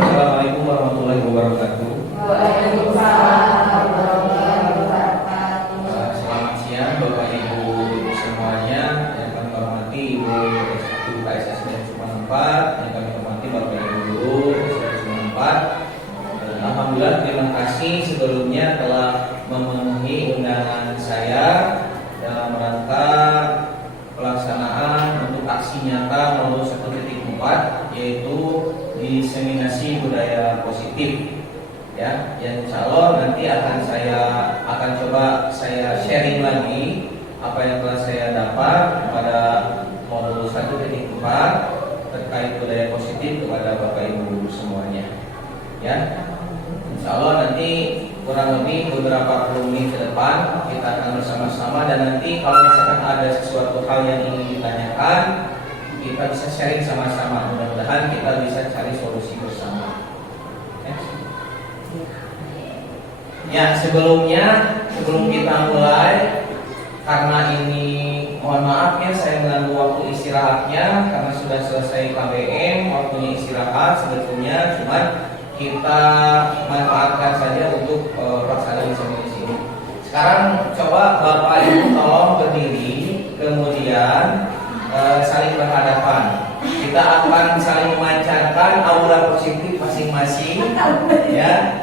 Assalamualaikum warahmatullahi wabarakatuh. Waalaikumsalam warahmatullahi wabarakatuh. Selamat siang Bapak Ibu semuanya. Yang kami hormati Ibu Ketua KSS Cuma 4, yang kami hormati Bapak Ibu Guru KSS Cuma 4. Alhamdulillah, terima kasih sebelumnya telah memenuhi undangan saya dalam rangka pelaksanaan untuk aksi nyata nomor 1.4, yaitu diseminasi budaya positif, ya. Yang insya Allah nanti akan coba saya sharing lagi apa yang telah saya dapat pada modul 1.4 terkait budaya positif kepada Bapak Ibu semuanya, ya. Insya Allah nanti kurang lebih beberapa puluh menit ke depan kita akan bersama-sama, dan nanti kalau misalkan ada sesuatu hal yang ingin ditanyakan, kita bisa sharing sama-sama. Mudah-mudahan kita bisa cari solusi bersama. Ya, sebelum kita mulai, karena ini mohon maaf ya saya mengganggu waktu istirahatnya karena sudah selesai KBM, waktunya istirahat sebetulnya, cuman kita manfaatkan saja untuk pelaksanaan di sini. Sekarang coba Bapak Ibu tolong berdiri, kemudian saling berhadapan. Kita akan saling memancarkan aura positif masing-masing, ya,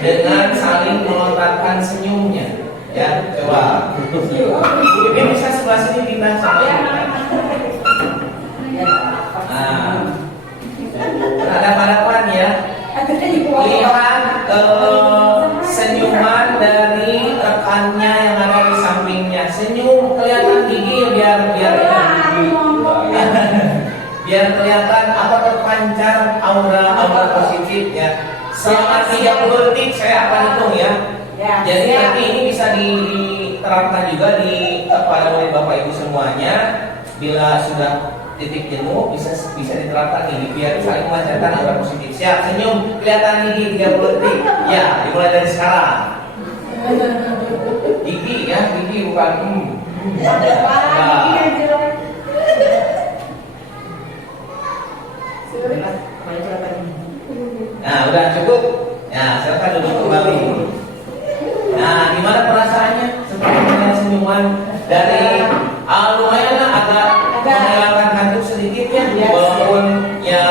dengan saling melontarkan senyumnya, ya. Coba. Ini bisa sebelah sini pindah saya. Nah, berhadapan ya. Lihat senyuman dari rekannya yang ada di sampingnya. Senyum, kelihatan gigi biar kelihatan apa, terpancar aura positif, ya. Selama 30 detik saya akan hitung, ya. Jadi nanti ini bisa diterapkan juga kepada oleh Bapak Ibu semuanya. Bila sudah titik jenuh bisa diterapkan ini biar saling memancarkan aura positif. Siap, senyum, kelihatan gigi 30 detik. Ya, dimulai dari sekarang. Gigi ya, gigi bukan Nah, udah cukup. Ya, silakan duduk kembali. Nah, gimana perasaannya setelah melihat senyuman dari lumayan agak menghilangkan kantuk sedikit, ya, walaupun ya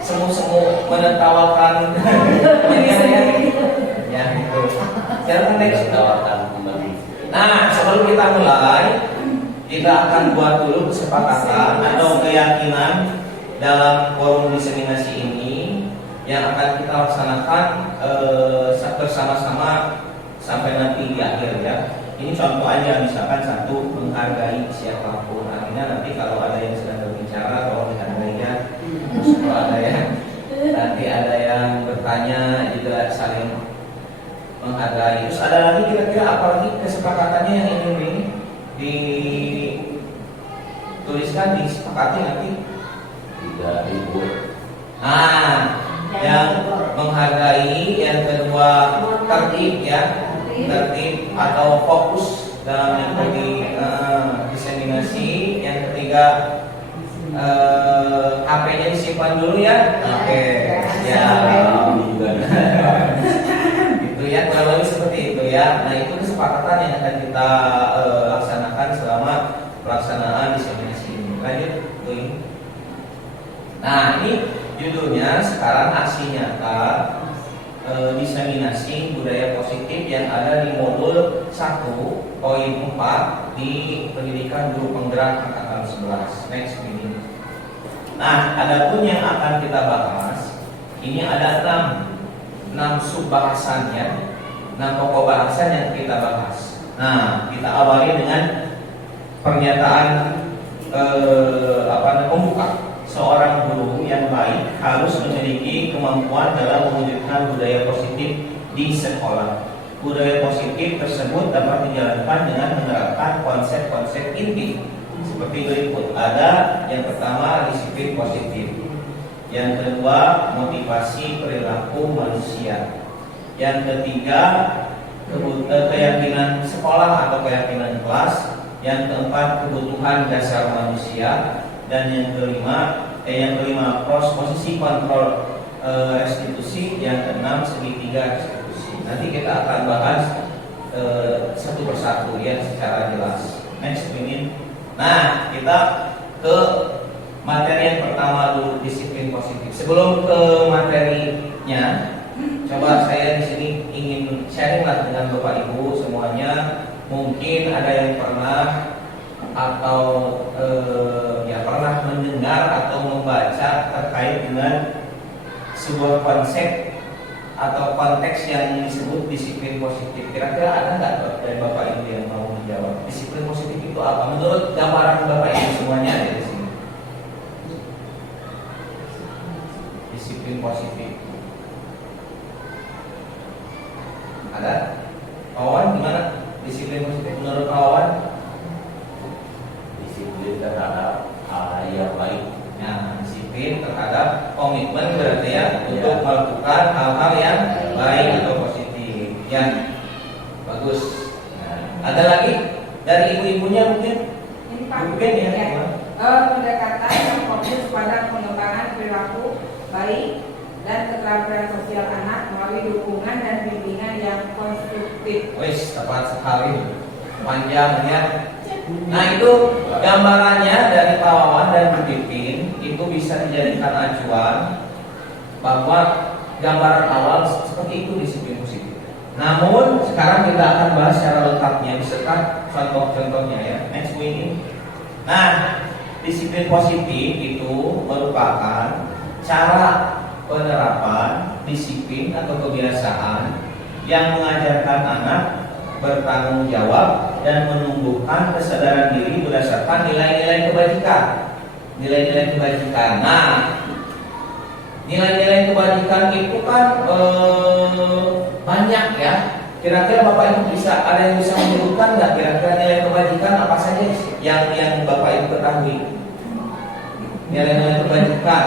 semu-semu menertawakan ya gitu. Silakan ditawarkan kembali. Nah, sebelum kita mulai, kita akan buat dulu kesepakatan atau keyakinan dalam forum diseminasi ini yang akan kita laksanakan bersama-sama sampai nanti di akhir, ya. Ini contoh aja, misalkan satu, menghargai siapapun. Artinya nanti kalau ada yang sedang berbicara, tolong dihargainya. Terus kalau ada yang nanti ada yang bertanya juga saling menghargai. Terus ada lagi kira-kira apa lagi kesepakatannya yang ingin dituliskan, disepakati nanti? 3.000. Nah, yang menghargai, yang kedua tertib, ya, tertib atau fokus dalam mengikuti diseminasi. Yang ketiga HP-nya disimpan dulu, ya. Oke, ya, itu ya, kurang lebih seperti itu, ya. Nah, itu kesepakatan yang akan kita laksanakan selama pelaksanaan diseminasi ini. Lanjut, ini. Nah, ini judulnya sekarang aksi nyata diseminasi budaya positif yang ada di modul 1.4 di pendidikan guru penggerak angkatan 11. Next ini. Nah, adapun yang akan kita bahas ini ada 6 sub-bahasan, ya, 6 pokok bahasan yang kita bahas. Nah, kita awali dengan pernyataan pembuka. Seorang guru yang baik harus memiliki kemampuan dalam mewujudkan budaya positif di sekolah. Budaya positif tersebut dapat dijalankan dengan menerapkan konsep-konsep inti seperti berikut. Ada yang pertama, disiplin positif. Yang kedua, motivasi perilaku manusia. Yang ketiga, keyakinan sekolah atau keyakinan kelas. Yang keempat, kebutuhan dasar manusia. Dan yang kelima, yang kelima posisi kontrol restitusi, yang keenam segitiga restitusi. Nanti kita akan bahas satu persatu ya secara jelas. Next ini. Nah, kita ke materi yang pertama dulu, disiplin positif. Sebelum ke materinya, coba saya di sini ingin sharing lah dengan Bapak Ibu semuanya. Mungkin ada yang pernah atau ya pernah mendengar atau membaca terkait dengan sebuah konsep atau konteks yang disebut disiplin positif. Kira-kira ada nggak dari Bapak Ibu yang mau menjawab? Disiplin positif itu apa? Menurut gambaran Bapak Ibu semuanya ada di sini. Disiplin positif. Ada? Kawan gimana? Disiplin positif menurut kawan? Disiplin terhadap hal yang baik. Nah, disiplin terhadap komitmen berarti ya untuk melakukan hal-hal yang baik atau positif. Ya, bagus. Nah, ada lagi dari ibu-ibunya mungkin? Ini Pak. Mungkin ya. Pendekatan yang fokus pada pengembangan perilaku baik dan keterampilan sosial anak melalui dukungan dan bimbingan yang konstruktif. Wis, tepat sekali. Panjangnya. Nah, itu gambarannya dari Pak Wawan dan Bu Pipin itu bisa dijadikan acuan bahwa gambaran awal seperti itu disiplin positif. Namun sekarang kita akan bahas secara lengkapnya beserta contoh-contohnya ya. Next ini. Nah, disiplin positif itu merupakan cara penerapan disiplin atau kebiasaan yang mengajarkan anak bertanggung jawab dan menumbuhkan kesadaran diri berdasarkan nilai-nilai kebajikan. Nilai-nilai kebajikan. Nah, nilai-nilai kebajikan itu kan banyak ya. Kira-kira Bapak Ibu bisa ada yang bisa menyebutkan nggak kira-kira nilai kebajikan apa saja yang Bapak Ibu ketahui? Nilai-nilai kebajikan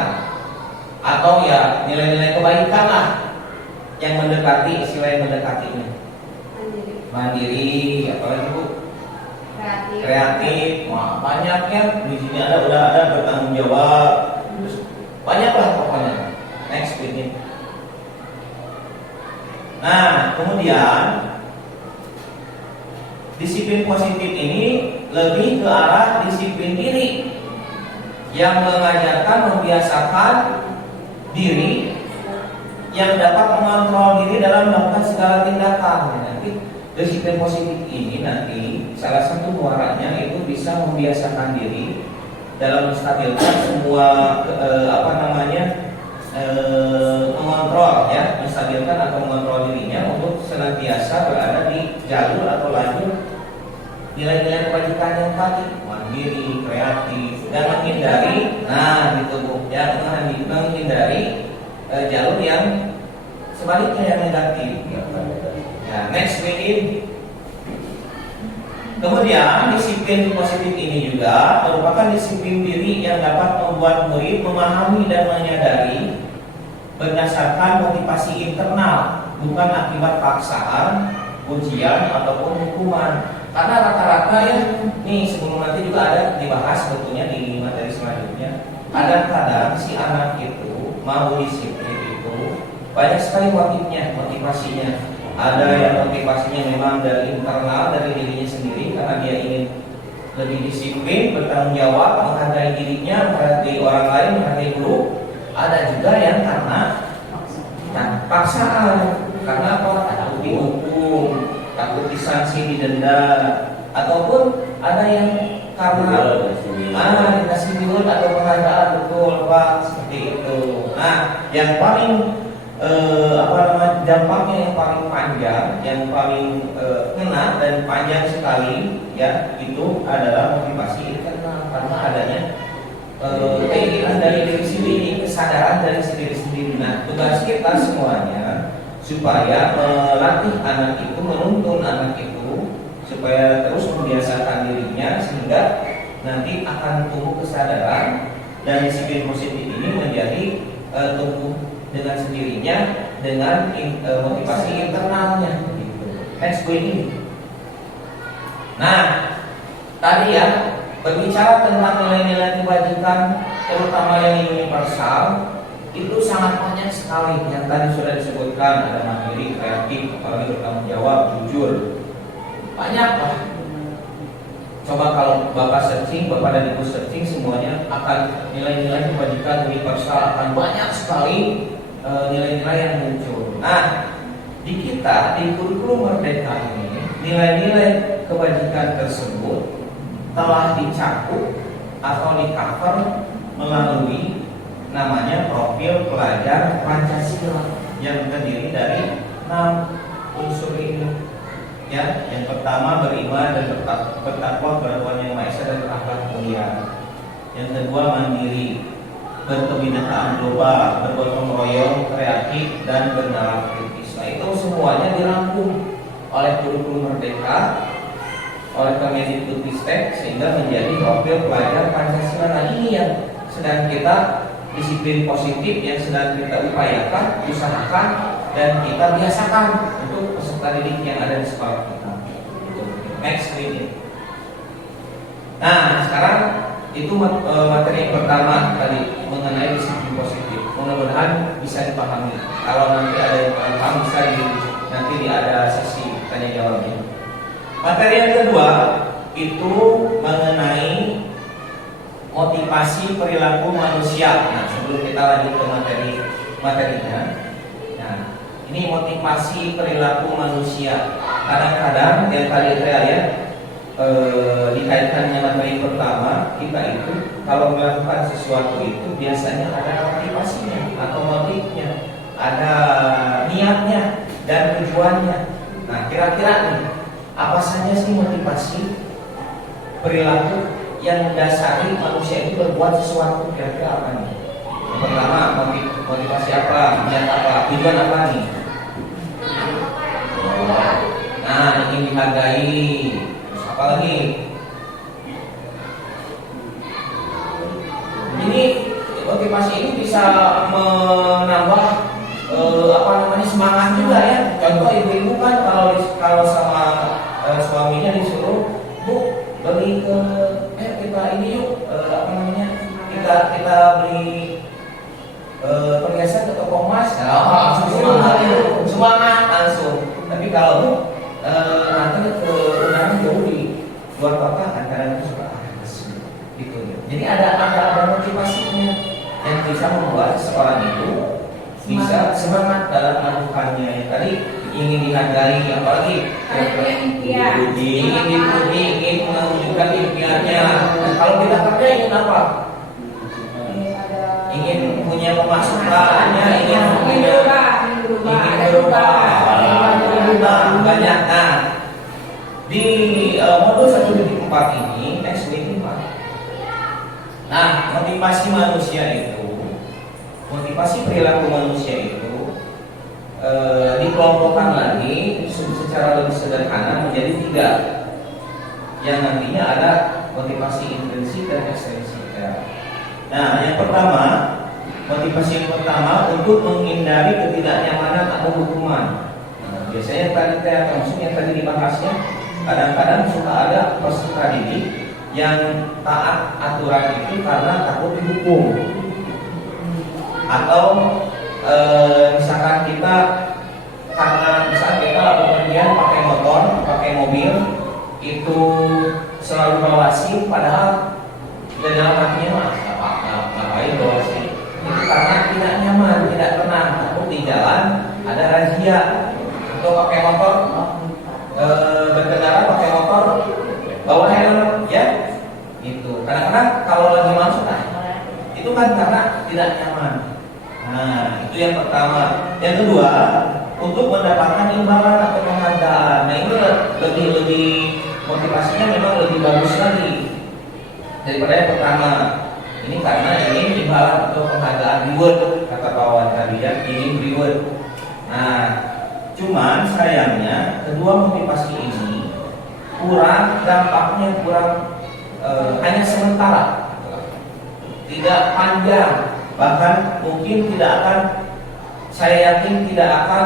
atau ya nilai-nilai kebaikan lah yang mendekati, istilah yang mendekatinya. Mandiri, apalagi Bu? Kreatif. Wah, banyaknya di sini udah ada bertanggung jawab. Terus banyaklah pokoknya. Next ini. Nah, kemudian disiplin positif ini lebih ke arah disiplin diri yang mengajarkan membiasakan diri yang dapat mengontrol diri dalam melakukan segala tindakan. Nanti disiplin positif ini nanti salah satu muaranya itu bisa membiasakan diri dalam menstabilkan semua mengontrol ya, menstabilkan atau mengontrol dirinya untuk senantiasa berada di jalur atau lajur nilai-nilai kebajikan yang tadi, mandiri, kreatif, dan menghindari, nah gitu Bu, ya menghindari jalur yang sebaliknya yang negatif. Nah, next begin. Kemudian disiplin positif ini juga merupakan disiplin diri yang dapat membuat murid memahami dan menyadari berdasarkan motivasi internal, bukan akibat paksaan, ujian ataupun hukuman. Karena rata-rata ya, nih sebelum nanti juga ada dibahas sebetulnya di materi selanjutnya. Kadang-kadang si anak itu mau disiplin itu banyak sekali motivasinya. Ada yang motivasinya memang dari internal, dari dirinya sendiri karena dia ingin lebih disiplin, bertanggung jawab, menghargai dirinya, menghargai orang lain, menghargai guru. Ada juga yang karena paksaan, karena apa? Takut dihukum, takut disanksi, didenda, ataupun ada yang karena dikasih duit atau penghargaan, betul Pak, seperti itu. Nah, yang paling dampaknya yang paling panjang, yang paling kena dan panjang sekali ya, itu adalah motivasi internal karena adanya keinginan dari diri sendiri, kesadaran dari diri sendiri. Nah, tugas kita semuanya supaya melatih anak itu, menuntun anak itu supaya terus membiasakan dirinya sehingga nanti akan tumbuh kesadaran dan disiplin positif ini menjadi tumbuh dengan sendirinya dengan motivasi internalnya. Next ini. Nah, tadi ya berbicara tentang nilai-nilai kebajikan terutama yang universal itu sangat banyak sekali. Yang tadi sudah disebutkan, ada mandiri, kreatif, apalagi bertanggung jawab, jujur, banyak lah. Coba kalau Bapak searching, Bapak dan Ibu searching, semuanya akan nilai-nilai kebajikan universal akan banyak sekali nilai-nilai yang muncul. Nah, di kita di kurikulum Merdeka ini nilai-nilai kebajikan tersebut telah dicakup atau di cover melalui namanya profil pelajar Pancasila yang terdiri dari 6 unsur ini. Ya, yang pertama beriman dan bertakwa kepada Tuhan Yang Maha Esa dan berakhlak mulia. Yang kedua mandiri, berkebinekaan global, bergotong royong, kreatif dan bernalar kritis. Nah, itu semuanya dirangkum oleh kurikulum Merdeka, oleh Kemendikbudristek sehingga menjadi profil pelajar Pancasila. Nah, ini yang sedang kita disiplin positif yang sedang kita upayakan, usahakan dan kita biasakan untuk peserta didik yang ada di sekolah kita. Next screen. Nah, sekarang itu materi yang pertama tadi mengenai disiplin positif. Mudah-mudahan bisa dipahami. Kalau nanti ada yang kurang paham bisa nanti ada sesi tanya jawabnya. Materi yang kedua itu mengenai motivasi perilaku manusia. Nah, sebelum kita lanjut ke materinya, nah ini motivasi perilaku manusia. Kadang-kadang yang tadi saya dikaitkannya materi pertama kita itu kalau melakukan sesuatu itu biasanya ada motivasinya atau motifnya, ada niatnya dan tujuannya. Nah, kira-kira nih apa saja sih motivasi perilaku yang mendasari manusia itu berbuat sesuatu? Kira-kira apa nih? Yang pertama, motivasi apa? Niat apa? Tujuan apa nih? Nah, ingin dihargai. Terus apa lagi? Ini motivasi ini bisa menambah semangat juga ya. Contoh ibu-ibu kan kalau sama suaminya disuruh, Bu, beli kita ini yuk kita beli perhiasan ke toko emas. Langsung semangat langsung. Tapi kalau nanti ke undangan jauh di luar kota, kadang-kadang itu suka gitu ya. Jadi ada motivasinya yang bisa membuat seorang itu bisa semangat dalam melakukannya. Tadi ingin dihargai, apalagi ingin dipuji, ingin menunjukkan impiannya. Dan kalau kita kerja ingin apa? Ingin punya pemasukannya, ingin berubah banyak. Nah, di modul 1.4 ini next week 5. Nah, motivasi manusia itu, motivasi perilaku manusia itu dikelompokkan lagi secara lebih sederhana menjadi 3 yang nantinya ada motivasi intrinsik dan ekstrinsik. Nah, yang pertama, motivasi yang pertama untuk menghindari ketidaknyamanan atau hukuman. Nah, biasanya tadi termasuk yang tadi dibahasnya, kadang-kadang suka ada peserta didik yang taat aturan itu karena takut dihukum, atau misalkan kita karena misalkan kita bepergian pakai motor, pakai mobil itu selalu bawa SIM, padahal di dalam hatinya ngapain bawa SIM? Itu karena tidak nyaman, tidak tenang, takut di jalan ada razia. Atau pakai motor, berkendara pakai motor bawa helm, ya itu. Kadang-kadang kalau lagi masuk, itu kan karena tidak nyaman. Nah, itu yang pertama. Yang kedua, untuk mendapatkan imbalan atau penghargaan. Nah, ini lebih motivasinya memang lebih bagus lagi daripada yang pertama. Ini karena ingin imbalan atau penghargaan, reward, kata Pak Wawan tadi ya, ingin reward. Nah, cuman sayangnya kedua motivasi ini dampaknya kurang, hanya sementara, tidak panjang. Bahkan mungkin tidak akan, saya yakin tidak akan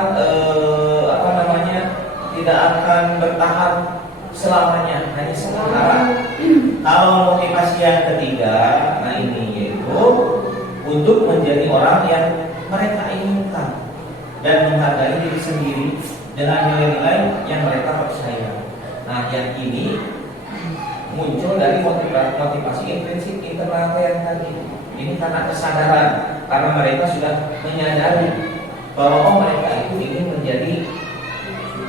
tidak akan bertahan selamanya, hanya sementara. Kalau motivasi yang ketiga, nah ini yaitu itu untuk menjadi orang yang mereka inginkan dan menghargai diri sendiri dengan nilai-nilai yang mereka percaya. Nah, yang ini muncul dari motivasi intrinsik internal yang tadi. Ini karena kesadaran, karena mereka sudah menyadari bahwa mereka itu ingin menjadi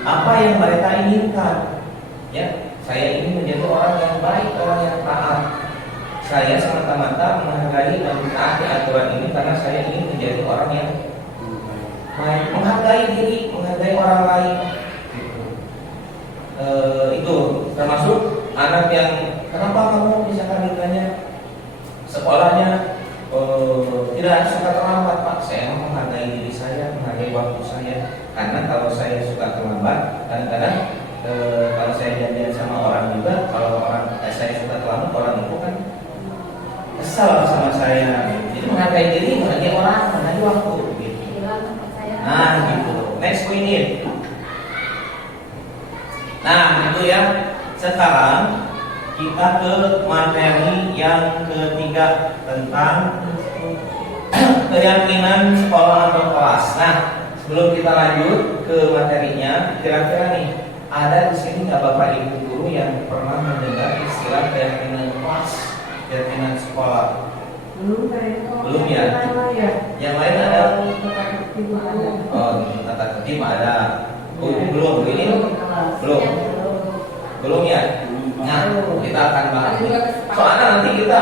apa yang mereka inginkan. Ya, saya ingin menjadi orang yang baik, orang yang taat. Saya semata-mata menghargai dan mentaati aturan ini karena saya ingin menjadi orang yang baik, menghargai diri, menghargai orang lain. Itu termasuk anak yang kenapa kamu misalkan ditanya sekolahnya tidak suka terlambat, Pak. Saya menghargai diri saya, menghargai waktu saya. Karena kalau saya suka terlambat, kadang-kadang kalau saya janjian sama orang juga, kalau saya suka terlambat, orang itu kan kesal sama saya. Jadi menghargai diri, menghargai orang, menghargai waktu. Gitu. Nah, gitu. Next we need. Nah, itu ya. Sekarang kita ke materi yang ketiga tentang keyakinan sekolah atau kelas. Nah, sebelum kita lanjut ke materinya, kira-kira nih ada di sini nggak Bapak Ibu guru yang pernah mendengar istilah keyakinan kelas, keyakinan sekolah? Belum ya? Yang lain ada? Oh, tata tertib ada. Belum ini? Belum ya? Nah, kita akan bahas. Soalnya nanti kita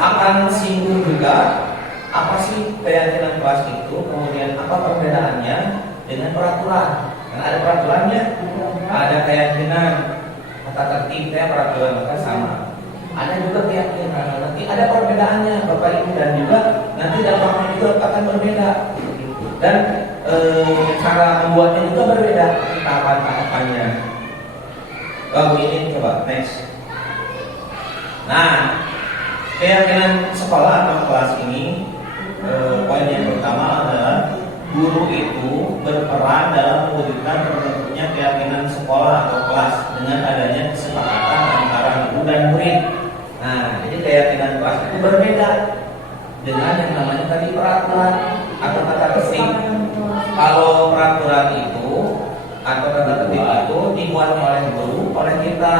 akan singgung juga apa sih keyakinan kelas itu, kemudian apa perbedaannya dengan peraturan. Karena ada peraturannya, ada keyakinan tata tertibnya peraturan maka sama. Ada juga keyakinan, nanti ada perbedaannya Bapak Ibu, dan juga nanti dampaknya juga akan berbeda. Dan cara membuatnya juga berbeda, tahapan-tahapannya. Oh, ini coba next. Nah, keyakinan sekolah atau kelas ini, poin yang pertama adalah guru itu berperan dalam mewujudkan terbentuknya keyakinan sekolah atau kelas dengan adanya kesepakatan antara guru dan murid. Nah, jadi keyakinan kelas itu berbeda dengan yang namanya tadi peraturan atau tata tertib. Kalau peraturan itu atau tata tertib itu dibuat oleh guru, oleh kita.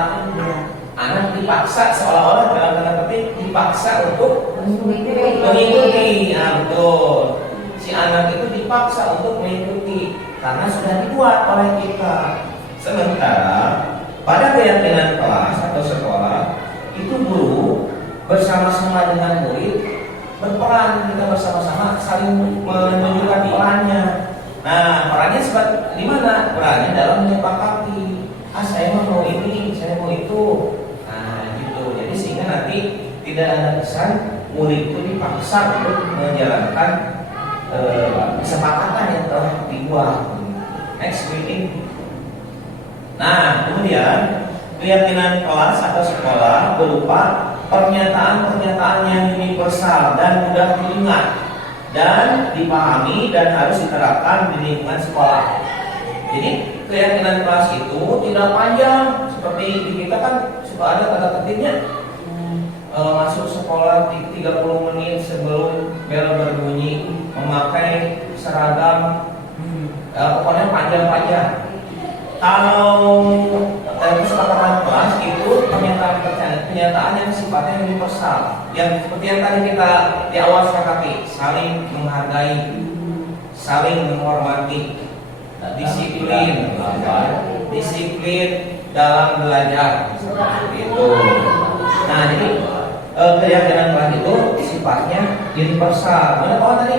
Anak dipaksa seolah-olah dalam tanda petik dipaksa untuk mengikuti. Nah, betul. Si anak itu dipaksa untuk mengikuti karena sudah dibuat oleh kita. Sementara pada keyakinan kelas atau sekolah itu guru bersama-sama dengan murid berperan, kita bersama-sama saling menunjukkan perannya. Nah, perannya seperti di mana? Perannya dalam menyepakati. Saya mau ini, saya mau itu. Nah, gitu. Jadi sehingga nanti tidak ada kesan murid itu dipaksa untuk menjalankan kesepakatan yang telah dibuat. Next meeting. Nah, kemudian keyakinan kelas atau sekolah berupa pernyataan-pernyataan yang universal dan mudah diingat dan dipahami dan harus diterapkan di lingkungan sekolah. Jadi keyakinan kelas itu tidak panjang seperti di kita kan suka ada tanda tertibnya. Masuk sekolah 30 menit sebelum bel berbunyi, memakai seragam, pokoknya panjang-panjang. Kalau kesepakatan kelas itu pernyataan yang sifatnya universal, yang seperti yang tadi kita di awal sepakati, saling menghargai, saling menghormati, disiplin dalam belajar, seperti itu. Nah, jadi keyakinan kelas itu sifatnya universal. Mana kawan tadi?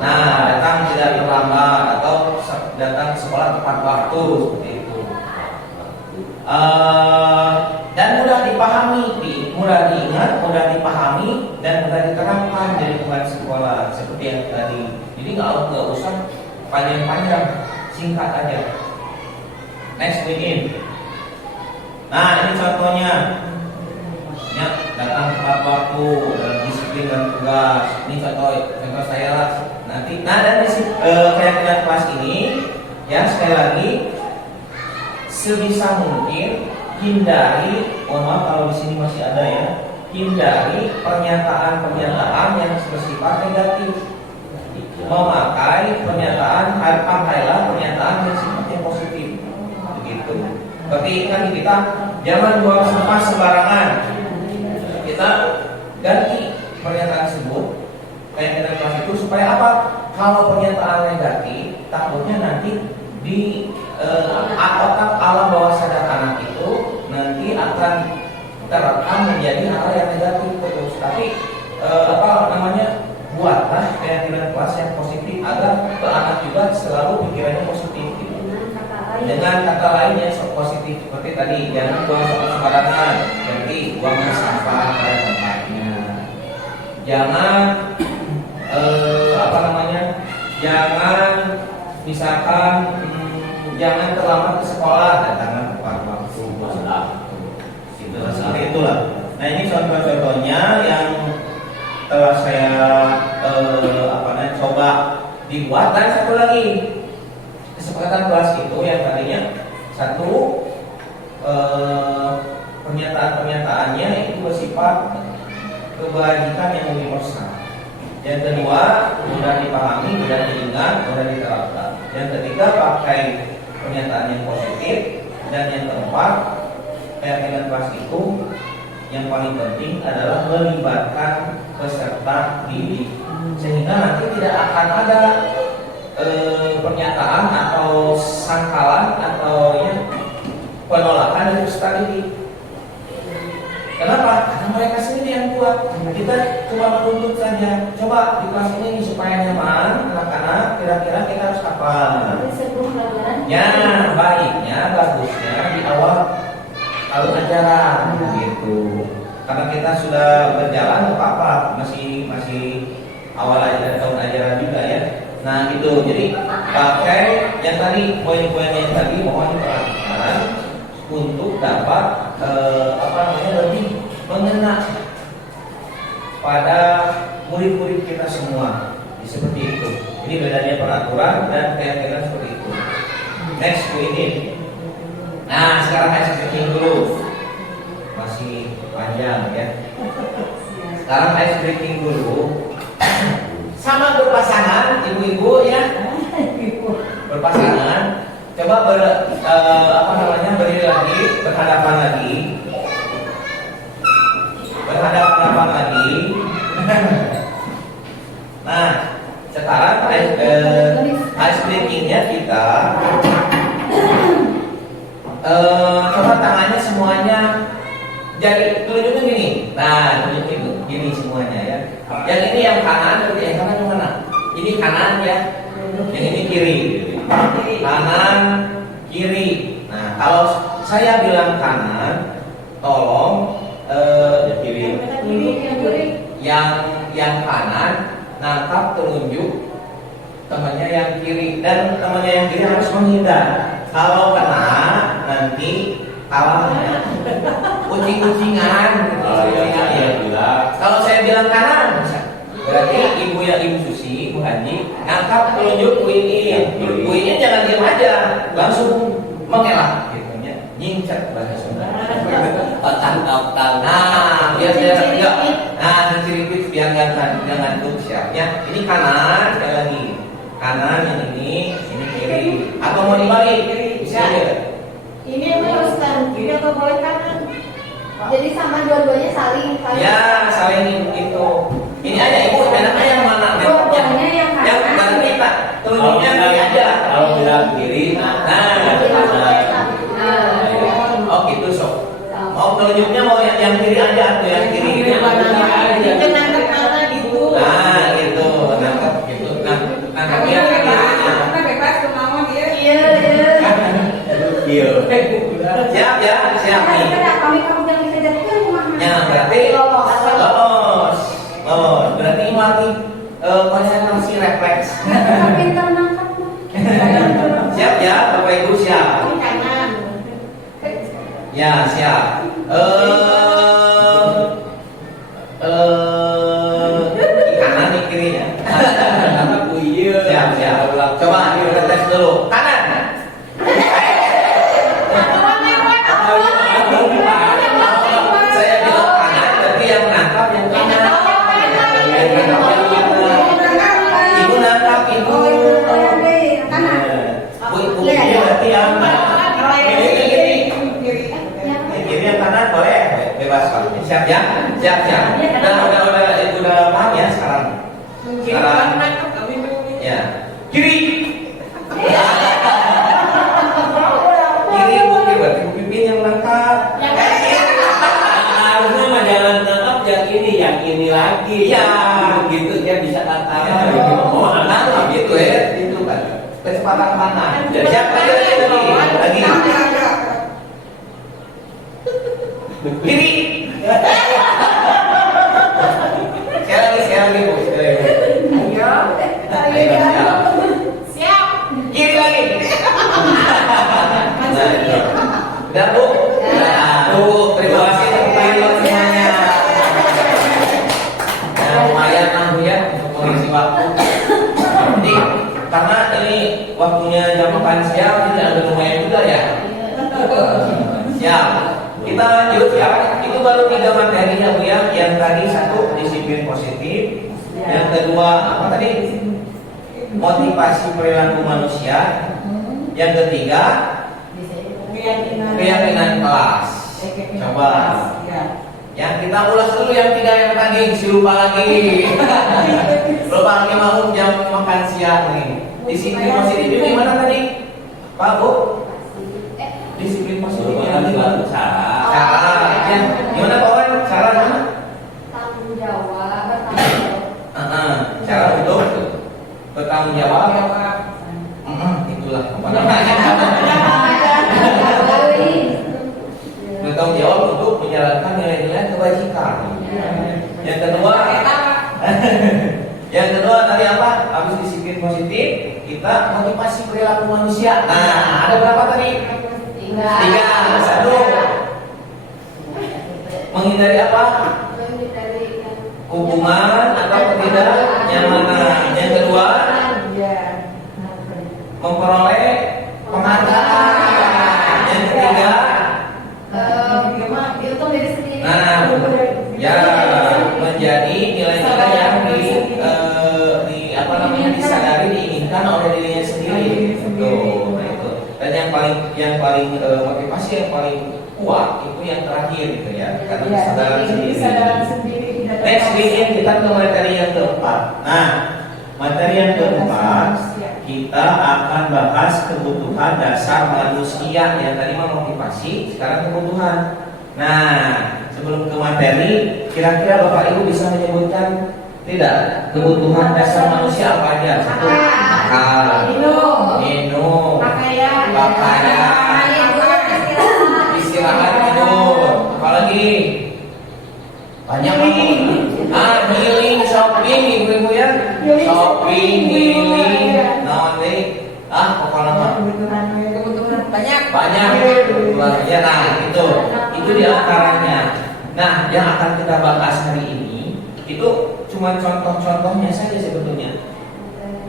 Datang tidak terlambat atau datang ke sekolah tepat waktu, seperti itu. Dan mudah dipahami, mudah diingat, mudah dipahami, dan mudah diterapkan di lingkungan sekolah, seperti yang tadi. Jadi nggak usah panjang-panjang, singkat aja. Next begin. Nah, ini contohnya. Ya, datang tepat waktu dalam disiplin dan tugas. Ini contoh saya lah. Nanti, dan keyakinan kelas ini, ya sekali lagi, sebisa mungkin hindari, mohon maaf kalau di sini masih ada ya, hindari pernyataan-pernyataan yang bersifat negatif. Memakai pernyataan, pakailah pernyataan yang sifatnya positif. Begitu. Tapi kan kita jangan buang sampah sembarangan. Kita ganti pernyataan tersebut kayak kita kelas itu supaya apa? Kalau pernyataan negatif, takutnya nanti di otak alam bawah sadar anak itu nanti akan terekam menjadi hal yang negatif terus. Tapi buatlah keyakinan kelas yang positif agar ke anak juga selalu pikirannya positif. Gitu. Dengan kata lain yang positif seperti tadi, jangan buang sampah sembarangan, jadi buang sampah pada tempatnya. Jangan jangan misalkan jangan terlambat ke sekolah, datang tepat waktu. Itu seperti itulah. Nah ini contoh-contohnya yang telah saya coba dibuat. Dan satu lagi kesepakatan kelas itu yang tadinya satu pernyataan-pernyataannya itu bersifat kebajikan yang universal. Yang kedua mudah dipahami, mudah diingat, mudah diterapkan. Yang ketiga pakai pernyataan yang positif. Dan yang keempat keyakinan kelas itu yang paling penting adalah melibatkan peserta didik, sehingga nanti tidak akan ada pernyataan atau sangkalan atau penolakan dari peserta didik. Kenapa? Karena mereka sendiri yang buat. Kita cuma menuntut saja. Coba di kelas ini supaya nyaman anak-anak, kira-kira kita harus apa? Ya, baiknya, bagusnya di awal tahun ajaran gitu. Karena kita sudah berjalan apa-apa, masih awal aja tahun ajaran juga ya. Nah itu, jadi pakai yang tadi poin-poin yang tadi mohon diperhatikan untuk dapat lebih mengena pada murid-murid kita semua. Seperti itu. Ini bedanya peraturan dan keyakinan seperti itu. Next ini. Nah sekarang saya speaking dulu. Masih panjang ya. Sekarang ice breaking dulu. Sama berpasangan, ibu-ibu ya. Berpasangan. Coba berdiri lagi, berhadapan lagi. Berhadapan lagi. Nah, sekarang ice breakingnya kita coba tangannya semuanya jadi telunjuknya gini. Nah, telunjuknya gini semuanya ya. Yang ini yang kanan, berarti yang kanan yang mana? Ini kanan ya. Yang ini kiri. Kanan, kiri. Nah, kalau saya bilang kanan, tolong kiri. Yang kanan nangkap telunjuk temannya yang kiri, dan temannya yang kiri harus menghindar. Kalau kena nanti kalahnya kucing-kucingan gitu. Kalau saya bilang kanan berarti ibu Susi, Bu Haji ngangkap telunjuk Bu ini. Bu ini jangan diam aja, langsung mengelak gitu ya. Nyincet bahasa Sunda. Nah, biar enggak. Nah, diciripit biar jangan ngantuk siapnya. Ini kanan, sekali lagi. Kanan yang ini kiri. Atau mau dibalik? Bisa ya. Ini harus kan kiri atau boleh kanan? Jadi sama dua-duanya saling. Ya, saling itu. Ini aja ibu, enaknya yang mana? Dua-duanya yang kanan. Yang kanan kita. Telunjuknya kiri aja. Kalau bilang kiri, oh gitu sob. Mau telunjuknya mau yang kiri aja atau yang kiri? Itu nangkep mana gitu. Nah, gitu. Nangkep gitu. Nangkepnya Kita bebas kemauan dia. Iya. siap ya, siap nih. Kami jangan dikejar ke rumah. Ya, berarti lolos. Berarti mati konsentrasi refleks. Pintar nangkap. Siap ya, Bapak Ibu siap. Kami kanan. Ya, siap. Di kanan di kiri ya. Siap. Coba kita tes dulu. Kanan. Saya bilang kanan, tapi yang itu. Oh, itu kanan. Bu, ini berarti yang Kiri. kiri yang kanan boleh bebas Pak. Siap ya? Siap. Udah paham ya sekarang? Sekarang ya. Kiri. Kiri bukti berarti Bu Pipin yang lengkap. Harusnya mah jangan tetap yang ini lagi. Iya. Gitu dia bisa tata. Oh, anak gitu ya. Itu kan kecepatan tangan. Siap lagi. Kiri. Sekali lagi Bu. Siap. Kiri lagi. Nah, itu. Udah Bu. Tuh, terima kasih untuk semuanya. Nah, lumayan lah Bu ya untuk mengisi waktu. Jadi karena ini waktunya jam makan siang, ini agak lumayan juga ya. Siap. Kita lanjut ya. Itu baru 3 materinya Bu ya. Yang tadi 1 disiplin positif, yang kedua apa tadi? Motivasi perilaku manusia. Yang ketiga keyakinan kelas. Coba. Yang kita ulas dulu yang 3 yang tadi, si lupa lagi. Lupa lagi mau jam makan siang nih. Disiplin positif itu gimana tadi? Pak Bu? Disiplin positif yang gimana? Cara. Ya. Gimana Pak Wan? Cara gimana? Tanggung jawab, bertanggung jawab. Cara untuk bertanggung jawab. Itulah apa namanya. Bertanggung jawab untuk menjalankan nilai-nilai kebajikan. Yang kedua tadi apa? Habis disiplin positif, kita motivasi perilaku manusia. Nah, ada berapa tadi? 3. 1. Menghindari apa? Hubungan atau ketidaknyamanan. Yang kedua, memperoleh penghargaan. Yang ketiga, nah, ya menjadi nilai-nilai yang disadari, diinginkan oleh dirinya sendiri. Tuh, nah itu. Dan yang paling motivasi yang paling kuat itu yang terakhir gitu ya, karena kesadaran sendiri. Next weekend kita ke materi yang keempat. Nah, materi yang keempat kita akan bahas kebutuhan dasar manusia. Yang tadi mau motivasi, sekarang kebutuhan. Nah, sebelum ke materi, kira-kira Bapak Ibu bisa menyebutkan tidak kebutuhan dasar manusia apa aja? Satu, makan, minum, pakaian, istirahat, tidur. Apalagi banyak banget. Healing, shopping, ibu-ibu ya. Shopping, healing, nanti pokoknya Kebutuhan banyak. ya. Nah, itu diantaranya. Nah, yang akan kita bahas hari ini itu cuma contoh-contohnya saja sebetulnya.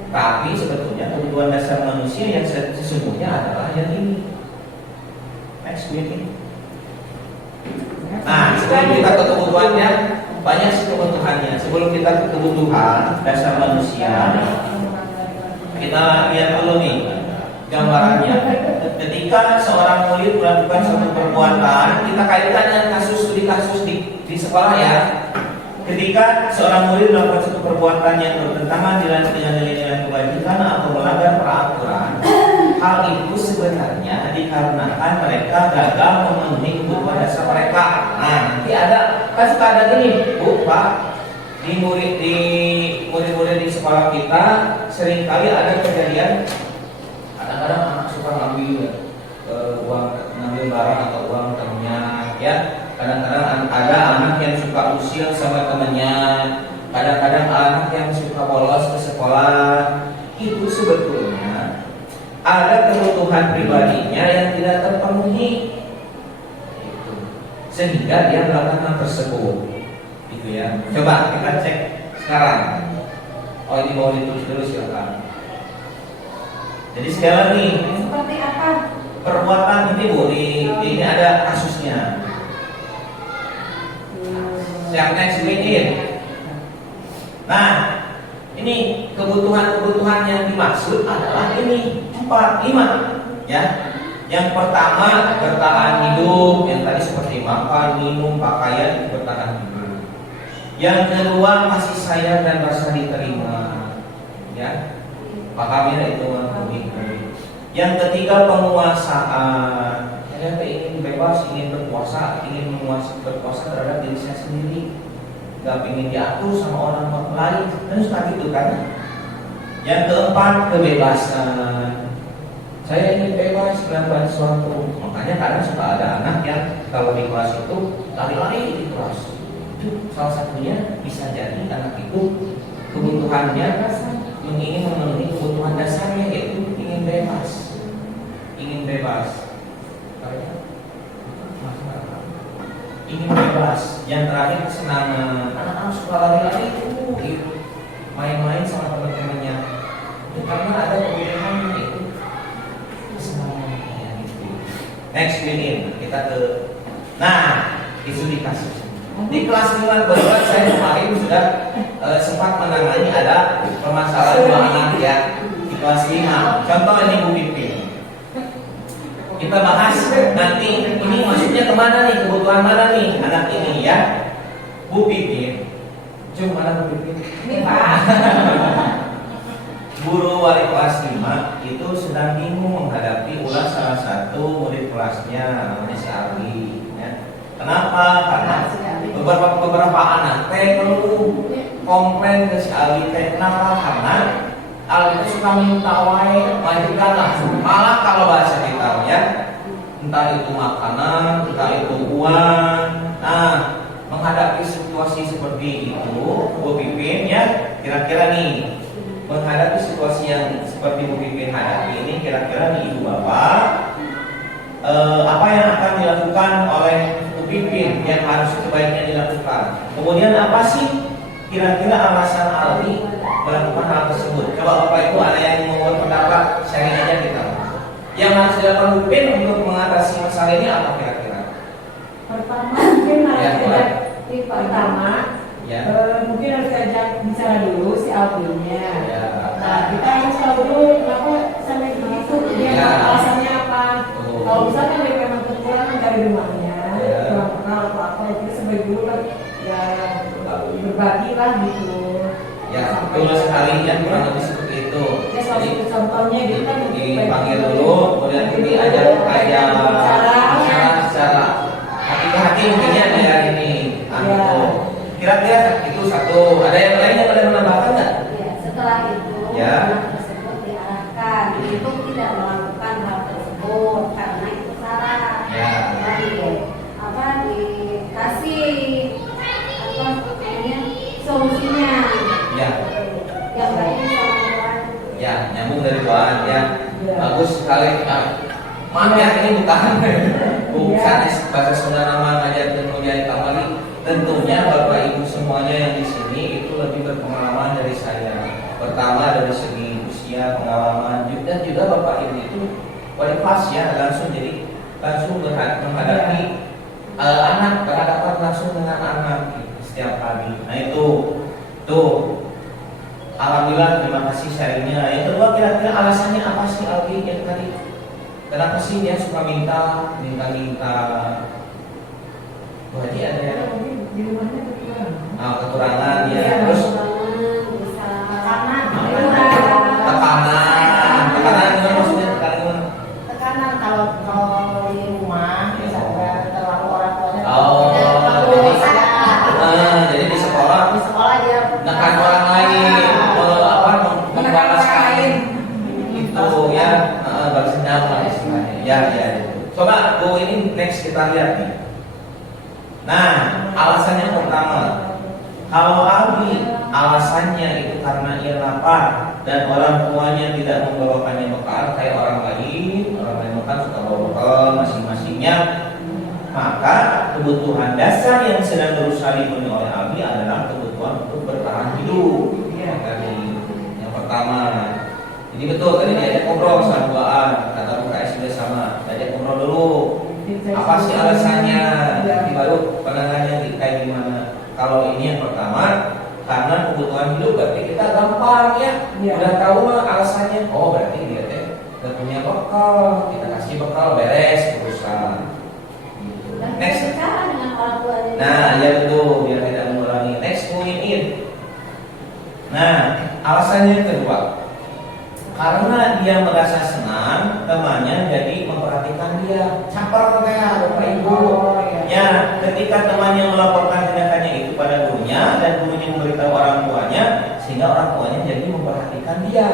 Tapi sebetulnya kebutuhan dasar manusia yang sesungguhnya adalah yang ini. Next week. Nah, sebelum kita ke kebutuhannya, banyak sih kebutuhannya. Sebelum kita ke kebutuhan dasar manusia, kita lihat dulu nih gambarannya. Ketika seorang murid melakukan suatu perbuatan, kita kaitkan dengan studi kasus di sekolah ya. Ketika seorang murid melakukan suatu perbuatan yang bertentangan dengan nilai-nilai kebajikan atau melanggar peraturan, hal itu sebenarnya dikarenakan mereka gagal memenuhi kebutuhan dasar mereka. Nah, nanti kan suka ada gini, Bu, Pak, di murid-murid di sekolah kita seringkali ada kejadian kadang-kadang anak suka ngambil ngambil barang atau uang temennya, ya. Kadang-kadang ada anak yang suka usil sama temennya, kadang-kadang anak yang suka bolos ke sekolah. Itu sebetulnya ada kebutuhan pribadinya yang tidak terpenuhi, sehingga dia melakukan hal tersebut, gitu ya. Coba kita cek sekarang. Oh, ini mau ditulis dulu, silakan. Jadi sekali lagi, Seperti apa? perbuatan ini Bu, ini ada kasusnya. Siap, next week. Nah, Ini kebutuhan-kebutuhan yang dimaksud adalah ini 4, 5 ya. Yang pertama bertahan hidup, yang tadi seperti makan, minum, pakaian, bertahan hidup. Yang kedua kasih sayang dan rasa diterima ya. Pahamnya itu Yang ketiga penguasaan. Saya ingin bebas, ingin berkuasa, ingin berkuasa terhadap diri saya sendiri. Gak ingin diatur sama orang lain. Dan suka gitu kan. Yang keempat kebebasan. Saya ingin bebas melakukan sesuatu. Makanya kadang suka ada anak yang kalau di kelas itu lari-lari di kelas. Itu salah satunya bisa jadi anak itu kebutuhannya ingin memenuhi kebutuhan dasarnya, yaitu ingin bebas. Ingin bebas. Ingin bebas. Yang terakhir kesenangan. Anak-anak suka lari-lari itu main-main sama teman-temannya. Itu karena ada kebutuhannya itu kesenangan ya, gitu. Next begin kita ke. Nah, itu dikasih. Di kelas 5 barusan saya kemarin sudah sempat menangani ada permasalahan 2 anak ya di kelas 5. Contoh ini Bu Pipin. Kita bahas nanti ini maksudnya kemana nih, kebutuhan mana nih anak ini ya. Bu Pipin, cuma mana Bu Pipin? Ini Pak. Guru wali kelas 5 itu sedang bingung menghadapi ulah salah satu murid kelasnya namanya si Ali ya. Kenapa? Karena beberapa anak teh perlu komplain ke si Ali teh. Kenapa? Karena Ali itu suka minta wae, majikan langsung. Malah kalau bahasa kita ya, entah itu makanan, entah itu uang. Nah, menghadapi situasi seperti itu, Bu Pipin ya, kira-kira nih menghadapi situasi yang seperti Bu Pipin hadapi ini, kira-kira nih Ibu Bapak, apa yang akan dilakukan oleh Bu Pipin yang harus sebaiknya dilakukan? Kemudian apa sih kira-kira alasan Ali melakukan hal tersebut? Coba Bapak Ibu ada yang mau pendapat, sharing aja kita. Yang harus dilakukan Bu Pipin untuk mengatasi masalah ini apa kira-kira? Pertama mungkin harus Ya, ajak pertama Ya. mungkin harus ajak bicara dulu si Alvin-nya. Ya. Nah, kita harus tahu dulu kenapa sampai begitu, dia Ya. alasannya apa. Betul. Kalau misalnya dia memang kekurangan dari rumahnya, Ya. kurang kenal atau apa, kita sebaik dulu kan ya berbagi lah gitu. Ya, betul sekali ya, kurang lebih seperti itu. Ya salah satu contohnya gitu kan Dipanggil dulu, kemudian diajak bicara. Hati-hati mungkinnya ya ini. Ya. Kira-kira itu satu. Ada yang lain yang ada menambahkan nggak? Ya, setelah itu Ya. anak tersebut diarahkan untuk tidak melakukan hal tersebut karena itu salah. Ya. Dikasih apa namanya solusinya Ya, yang baik sama Tuhan. ya nyambung dari Tuhan ya. Ya. Bagus sekali. Maaf ya, ini bukan bahasa Sunda nama ngajar dan mulia kembali. Tentunya Bapak Ibu semuanya yang di sini itu lebih berpengalaman dari saya. Pertama dari segi usia, pengalaman, dan juga Bapak Ibu itu wali kelas ya, langsung menghadapi anak, berhadapan langsung dengan anak setiap hari. Nah itu tuh. Alhamdulillah, terima kasih sharingnya. Yang kedua, kira-kira alasannya apa sih Albi yang tadi? Kenapa sih dia suka minta? Bu Haji ada yang di rumahnya kekurangan. kekurangan ya. Iya. Terus Bisa tekanan gimana maksudnya? Tekanan gimana? Tekanan kalau di rumah misalnya terlalu orang tuanya Jadi di sekolah di sekolah dia menekan orang lain, membalaskan itu ya, balas dendam lah istilahnya. Ya. Coba Bu ini next kita lihat nih. Nah, alasan yang pertama, kalau Albi alasannya itu karena ia lapar dan orang tuanya tidak membawakannya bekal kayak orang lain makan suka bawa bekal masing-masingnya, maka kebutuhan dasar yang sedang berusaha dipenuhi oleh Albi adalah kebutuhan untuk bertahan hidup. Tadi yang pertama, jadi betul tadi diajak ngobrol sama duaan, kata UKS juga sama, diajak ngobrol dulu. Apa sih alasannya? Nanti baru penanganannya kayak gimana. Kalau ini yang pertama, karena kebutuhan hidup berarti kita gampang ya. Iya. Udah tahu mah alasannya. Oh berarti dia teh gak punya bekal, kita kasih bekal beres urusan. Gitu. Dan Next. bicara dengan orang tuanya. Nah, ya betul, biar tidak mengulangi. Next, in. Nah, alasannya yang kedua, karena dia merasa senang, temannya jadi memperhatikan dia. Caper kayak Bapak Ibu. Ya, ketika temannya melaporkan tindakannya itu pada gurunya dan gurunya memberitahu orang tuanya, sehingga orang tuanya jadi memperhatikan dia.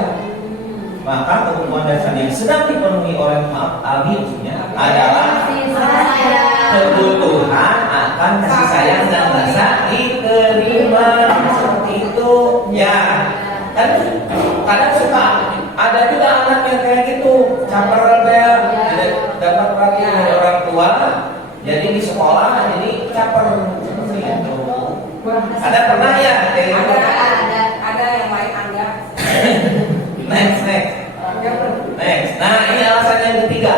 Maka kebutuhan dasar yang sedang dipenuhi oleh Abi maksudnya adalah kebutuhan akan kasih sayang dan rasa diterima seperti itu ya. Kan kadang suka ada juga anak yang kayak gitu, caper kayak tidak dapat perhatian dari orang tua, jadi di sekolah jadi caper seperti itu. Ada pernah ya kayak gitu? Ada yang lain Angga. Next. Nah ini alasan yang ketiga.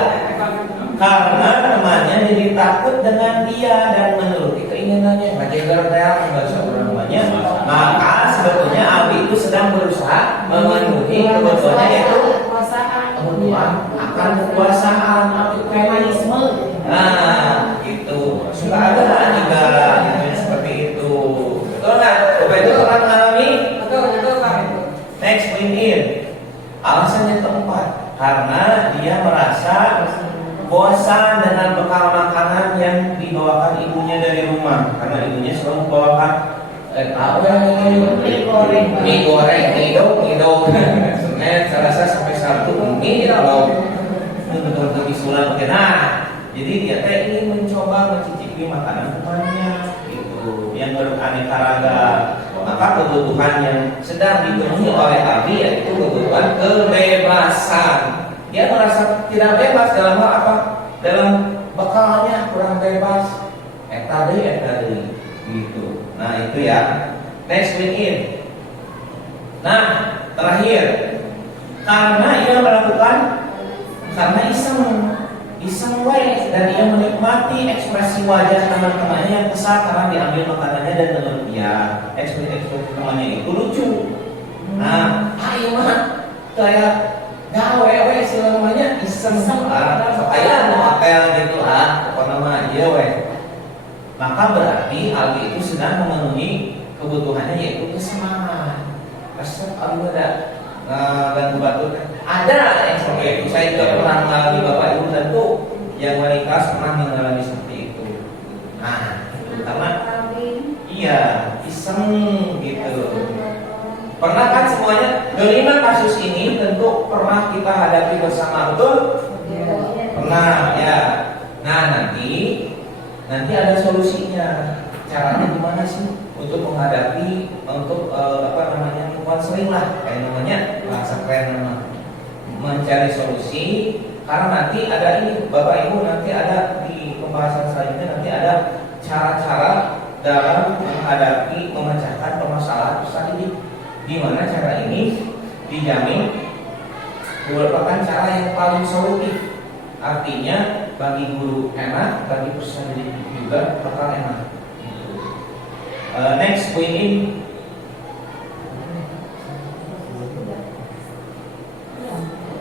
Karena temannya jadi takut dengan dia dan menuruti keinginannya. Ngajar bahasa orang tuanya. Maka sebetulnya Abi itu sedang berusaha memenuhi kebutuhannya yaitu kebutuhan akan kekuasaan, Feminisme. Nah, gitu. Suka ada juga yang seperti itu. Betul nggak? Bapak itu pernah mengalami? Betul Pak itu. Next, in. Alasan yang keempat, karena dia merasa bosan dengan bekal makanan yang dibawakan ibunya dari rumah. Karena ibunya selalu membawakan mie goreng, hidung. Senin, Selasa sampai Sabtu mie kalau untuk isulan. Nah, jadi dia teh ingin mencoba mencicipi makanan temannya, gitu, yang beraneka ragam. Maka kebutuhan yang sedang dipenuhi oleh Abi yaitu kebutuhan kebebasan. Dia merasa tidak bebas dalam hal apa? Dalam bekalnya kurang bebas. Eta deui gitu. Nah, itu ya. Next, in. Nah, terakhir. Karena ia melakukan karena iseng wae dan ia menikmati ekspresi wajah teman-temannya yang kesal karena diambil makanannya dan menurut dia ekspresi temannya itu lucu. Nah, ayo mah kayak gawe we selamanya iseng supaya mau apel gitu lah, apa nama dia we. Maka berarti Albi itu sedang memenuhi kebutuhannya yaitu kesemangat. Resep Albi ada dan batu ada yang seperti itu. Saya juga pernah mengalami Bapak Ibu tentu yang wanita pernah mengalami seperti itu. Nah, karena iya iseng gitu. Pernah kan semuanya? Kelima kasus ini tentu pernah kita hadapi bersama, betul? Pernah ya. Nah nanti ada solusinya. Caranya gimana sih untuk menghadapi konseling lah, kayak namanya bahasa keren nama mencari solusi. Karena nanti ada ini Bapak Ibu, nanti ada di pembahasan selanjutnya nanti ada cara-cara dalam menghadapi memecahkan permasalahan peserta didik. Di mana cara ini dijamin merupakan cara yang paling solutif. Artinya bagi guru enak, bagi peserta didik juga bakal enak. Next, in.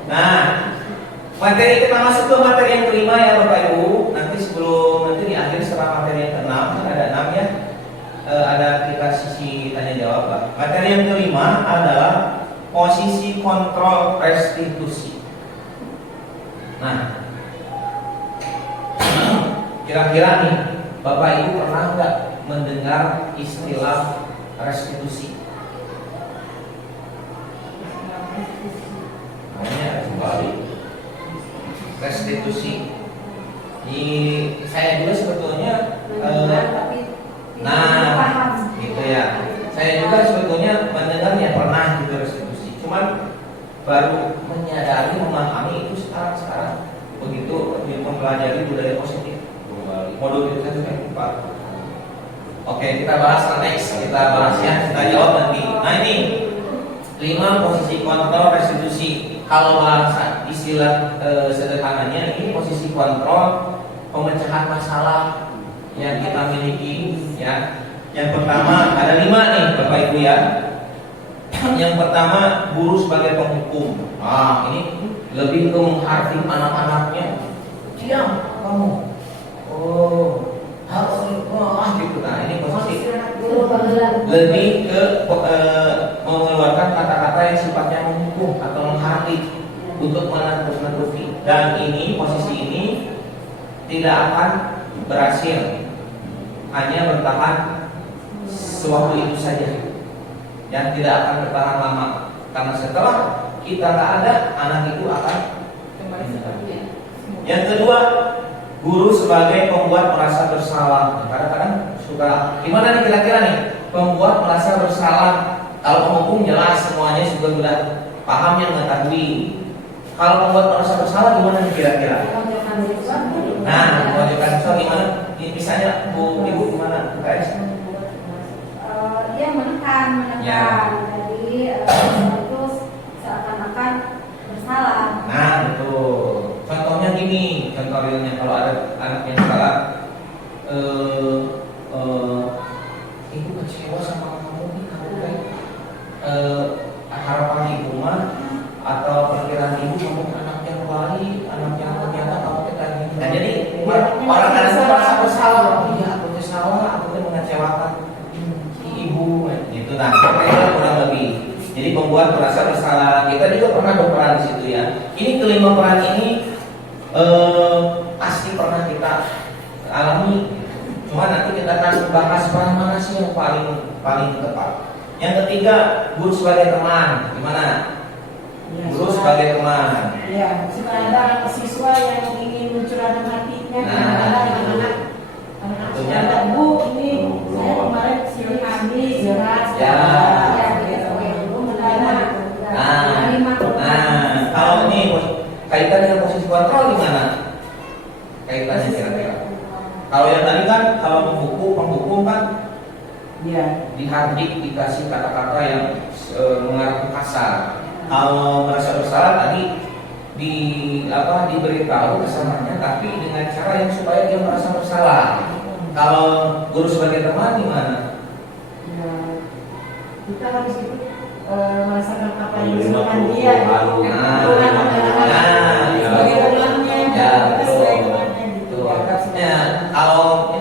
Nah, materi kita masuk ke materi yang kelima ya Bapak Ibu. Nanti di akhir setelah materi yang keenam ada 6 ya. Ada kita sisi tanya jawab lah. Materi yang kelima adalah posisi kontrol restitusi. Nah, kira-kira nih Bapak Ibu pernah nggak mendengar istilah restitusi? Namanya kembali restitusi. Saya juga sebetulnya gitu ya. Saya juga sebetulnya mendengarnya pernah gitu restitusi. Cuman baru menyadari, memahami itu sekarang begitu mempelajari budaya positif. Modul kita juga 4. Oke, kita bahas next. Kita bahas ya. Kita jawab nanti. Nah ini 5 posisi kontrol restitusi. Kalau bahasa istilah sederhananya ini posisi kontrol pemecahan masalah yang kita miliki ya. Yang pertama ada 5 nih Bapak Ibu ya. Yang pertama guru sebagai penghukum. Nah ini lebih ke menghardik anak-anaknya. Diam kamu. Oh harus gitu. Nah ini posisi lebih ke mengeluarkan kata-kata yang sifatnya menghukum atau menghardik untuk menakut-nakuti. Dan ini posisi ini tidak akan berhasil, hanya bertahan sewaktu itu saja, yang tidak akan bertahan lama. Karena setelah kita nggak ada, anak itu akan Kembali seperti Yang kedua, guru sebagai pembuat merasa bersalah. Kadang-kadang suka gimana nih kira-kira nih pembuat merasa bersalah. Kalau penghukum jelas semuanya juga sudah paham yang mengetahui. Kalau pembuat merasa bersalah gimana nih kira-kira? Nah, mengajukan siswa gimana? Misalnya Bu Ibu gimana? Guys? Dia menekan. Ya. Jadi itu seakan-akan bersalah. Nah, betul. Contohnya gini, contoh realnya kalau ada anak yang salah, ibu kecewa sama kamu nih, kamu kan harapan ibu mah atau perkiraan ibu kamu anak yang baik, anak yang ternyata kamu tidak gitu. Nah, jadi orang anak itu merasa bersalah. Iya, aku salah, aku tuh mengecewakan si ibu, gitu. Nah, kira-kira kurang lebih. Jadi pembuat merasa bersalah. Kita juga pernah berperan di situ ya. Ini kelima peran ini pasti pernah kita alami. Cuma nanti kita akan bahas peran mana sih yang paling tepat. Yang ketiga, guru sebagai teman. Gimana? Ya, Guru sebagai teman. Ya, suka ada siswa yang ingin mencurahkan hatinya Nah. anak Tentunya. ada Bu, ini saya kemarin sini habis jelas. Ya. Nah, kalau ini kaitan dengan posisi kontrol gimana? Kaitannya kira-kira. Kalau yang tadi kan kalau penghukum kan Ya. dihardik, dikasih kata-kata yang mengarah ke kasar. Kalau merasa bersalah tadi diberitahu kesananya, tapi dengan cara yang supaya dia merasa bersalah. Kalau guru sebagai teman gimana? Ya. Kita harus itu merasakan apa yang Menerima disukakan dia. Sebagai temannya, Ya, kita sebagai temannya gitu. Betul. Dianggap sebagai Ya, kalau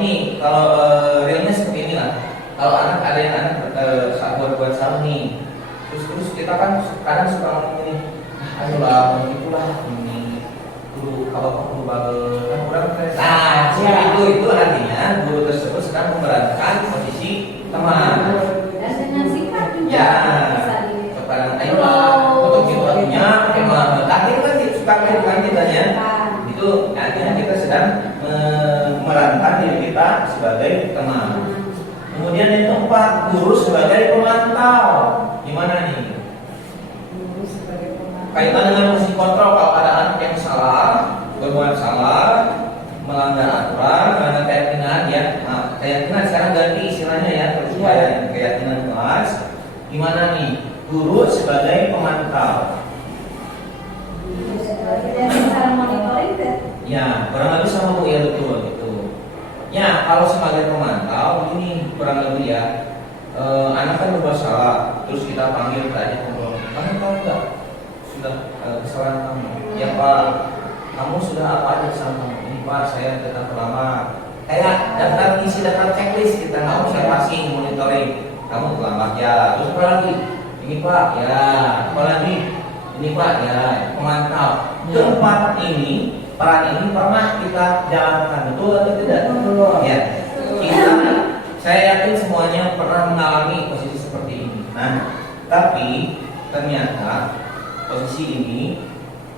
realnya seperti ini lah. Kalau ada yang saat buat salah nih, terus kita kan kadang suka ngomong ini, ayolah, begitulah ini guru kalau guru bagus kan kurang keren. Nah, seperti itu artinya guru tersebut sedang memerankan posisi teman. Dan dengan sifat juga Ya, bisa di sekarang ayolah untuk situasinya emang tadi kan suka kan kita ya. Itu artinya kita sedang memerankan diri kita sebagai teman. Kemudian yang keempat, guru sebagai pemantau. Gimana nih? Guru sebagai teman. Kaitan dengan fungsi kontrol, kalau ada anak yang salah, berbuat salah, melanggar aturan, karena keyakinan ya. Nah, keyakinan sekarang ganti istilahnya ya, terus supaya keyakinan kelas. Gimana nih? Guru sebagai pemantau. Jadi cara monitoring deh. Ya, kurang lebih sama Bu ya, betul gitu. Ya, kalau sebagai pemantau ini kurang lebih ya. Anak kan berbuat salah, terus kita panggil, kita ajak ngobrol. Kamu tahu nggak sudah kesalahan kamu? Ya Pak, kamu sudah apa aja kesalahan kamu? Ini Pak, saya tetap terlambat. Kayak isi daftar checklist, kita nggak observasi, monitoring. Kamu terlambat ya. Terus apa lagi? Ini Pak, ya. Apa lagi? Ini Pak, ya. Pemantau. Keempat ini, peran ini pernah kita jalankan, betul atau tidak? Betul. Ya. Kita, saya yakin semuanya pernah mengalami posisi seperti ini. Nah, tapi ternyata posisi ini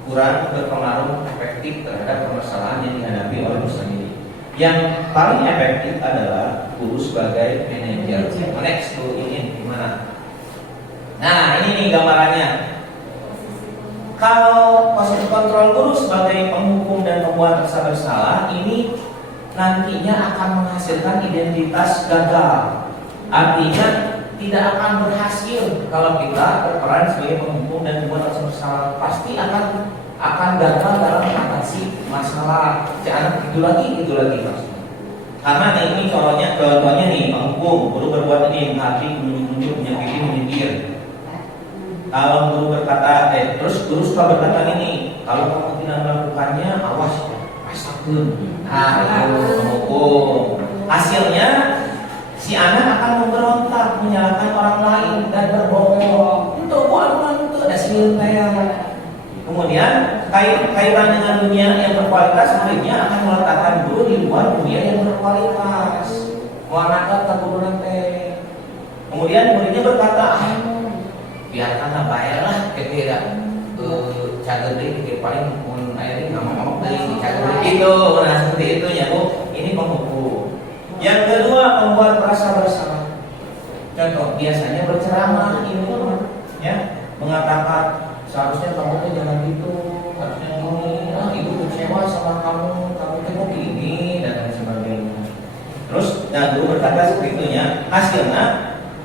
kurang berpengaruh efektif terhadap permasalahan yang dihadapi oleh perusahaan ini. Yang paling efektif adalah guru sebagai manajer. Next, Bu ingin gimana? Nah, ini nih gambarannya. Kalau posisi kontrol guru sebagai penghukum dan pembuat merasa bersalah ini nantinya akan menghasilkan identitas gagal. Artinya tidak akan berhasil kalau kita berperan sebagai penghukum dan pembuat merasa bersalah. Pasti akan gagal dalam mengatasi masalah. Jangan itu lagi pasti. Karena ini contohnya nih, penghukum, guru berbuat ini, menghakim, menunjuk, menyakiti, menyindir. Kalau guru berkata, terus guru suka berkata ini, kalau kamu tidak melakukannya, awas, rasakan. Nah, itu penghukum. Hasilnya, si anak akan memberontak, menyalahkan orang lain dan berbohong. Untuk buat itu, ada siapa? Kemudian kaitan dengan dunia yang berkualitas, muridnya akan meletakkan guru di luar dunia yang berkualitas. Muanaka tak nanti. Kemudian muridnya berkata, biarkanlah bayarlah ketika cager deh, paling pun air ini ngomong dari cager itu, nah seperti itu ya bu. Ini penghukum. Yang kedua, membuat merasa bersalah. Contoh biasanya berceramah ini ya, mengatakan seharusnya kamu tuh jangan gitu, harusnya gini, ibu kecewa sama kamu tuh begini dan lain sebagainya. Terus, guru berkata seperti itunya, hasilnya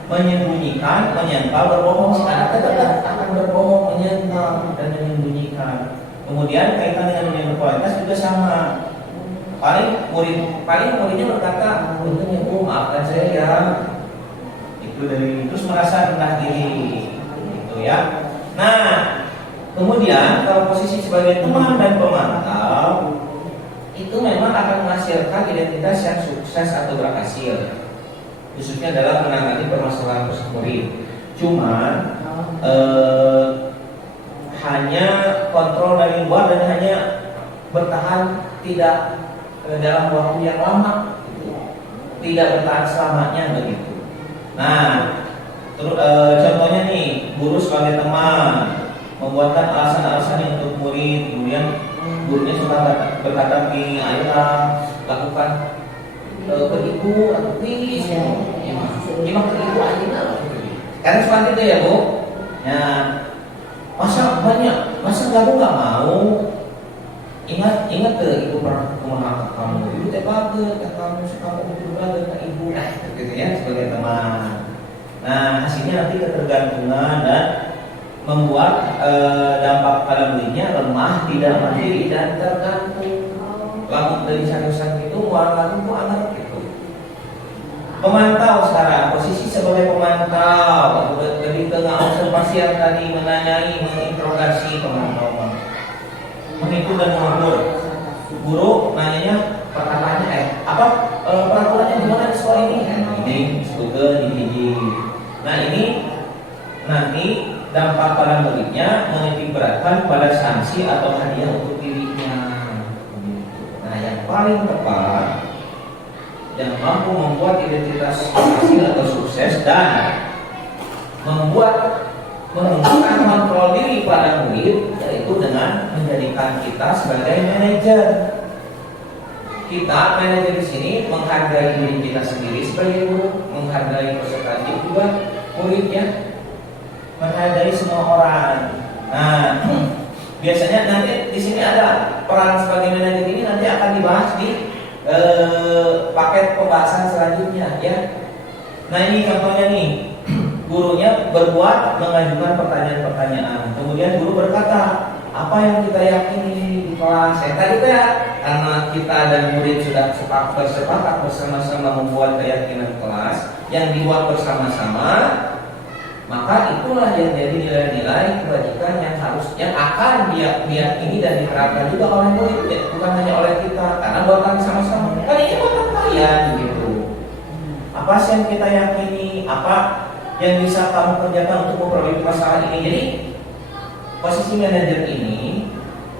menyembunyikan, menyangkal, berbohong. Si anak tetap akan berbohong, menyangkal dan menyembunyikan. Kemudian kaitan dengan dunia berkualitas juga sama. Paling muridnya berkata, untungnya bu maafkan saya ya. Itu dari terus merasa rendah diri, gitu ya. Nah, kemudian kalau posisi sebagai teman dan pemantau itu memang akan menghasilkan identitas yang sukses atau berhasil, khususnya dalam menangani permasalahan murid. Cuman hanya kontrol dari luar dan hanya bertahan tidak dalam waktu yang lama, tidak bertahan selamanya begitu. Nah, contohnya nih, guru sebagai teman membuatkan alasan-alasan untuk murid, kemudian gurunya suka berkata begini, ayolah lakukan ke ibu atau please, gimana ke ibu aja, karena seperti itu ya bu. Ya, masa kamu nggak mau? Ingat ke ibu pernah kemana kamu, ibu teh bagus, kamu suka bagus ke ibu, nah gitu ya sebagai teman. Nah, hasilnya nanti ketergantungan dan membuat dampak pada muridnya lemah, tidak mandiri dan tergantung. Lalu dari sana itu lalu anak gitu. Pemantau sekarang, posisi sebagai pemantau, lebih ke observasi yang tadi, menanyai, menginterogasi teman-teman, menghitung dan mengukur. Guru nanyanya perkataannya peraturannya gimana di sekolah ini? Ini sebutkan ini. Nah ini nanti dampak pada muridnya menitik beratkan pada sanksi atau hadiah untuk dirinya. Nah yang paling tepat yang mampu membuat identitas hasil atau sukses dan menumbuhkan kontrol diri pada murid, yaitu dengan menjadikan kita sebagai manajer. Kita manajer di sini menghargai diri kita sendiri sebagai guru, menghargai peserta didik juga muridnya, menghargai semua orang. Nah, biasanya nanti di sini ada peran sebagai manajer ini nanti akan dibahas di paket pembahasan selanjutnya ya. Nah ini contohnya nih, gurunya berbuat mengajukan pertanyaan-pertanyaan. Kemudian guru berkata, apa yang kita yakini di kelas? Tadi ya, karena kita dan murid sudah bersepakat bersama-sama membuat keyakinan kelas yang dibuat bersama-sama, maka itulah yang jadi nilai-nilai kebajikan yang akan diyakini dan diterapkan juga oleh murid, ya, bukan hanya oleh kita, karena buatan sama-sama. Kan ini buatan kalian gitu. Apa sih yang kita yakini? Apa yang bisa kamu kerjakan untuk memperbaiki masalah ini? Jadi posisi manajer ini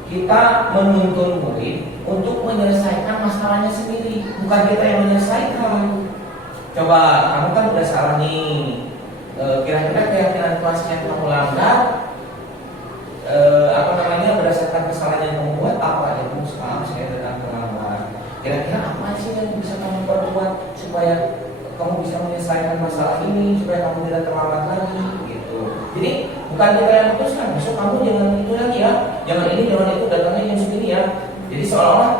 kita menuntun murid untuk menyelesaikan masalahnya sendiri, bukan kita yang menyelesaikan. Coba kamu kan udah salah nih, kira-kira keyakinan kelasnya kamu langgar, berdasarkan kesalahan yang kamu buat apa ya bu? Saya datang terlambat. Kira-kira apa sih yang bisa kamu perbuat supaya kamu bisa menyelesaikan masalah ini, supaya kamu tidak terlambat lagi gitu. Jadi bukan kita yang memutuskan, besok kamu jangan itu lagi ya, jangan ini, jangan itu, datangnya jam segini ya. Jadi seolah-olah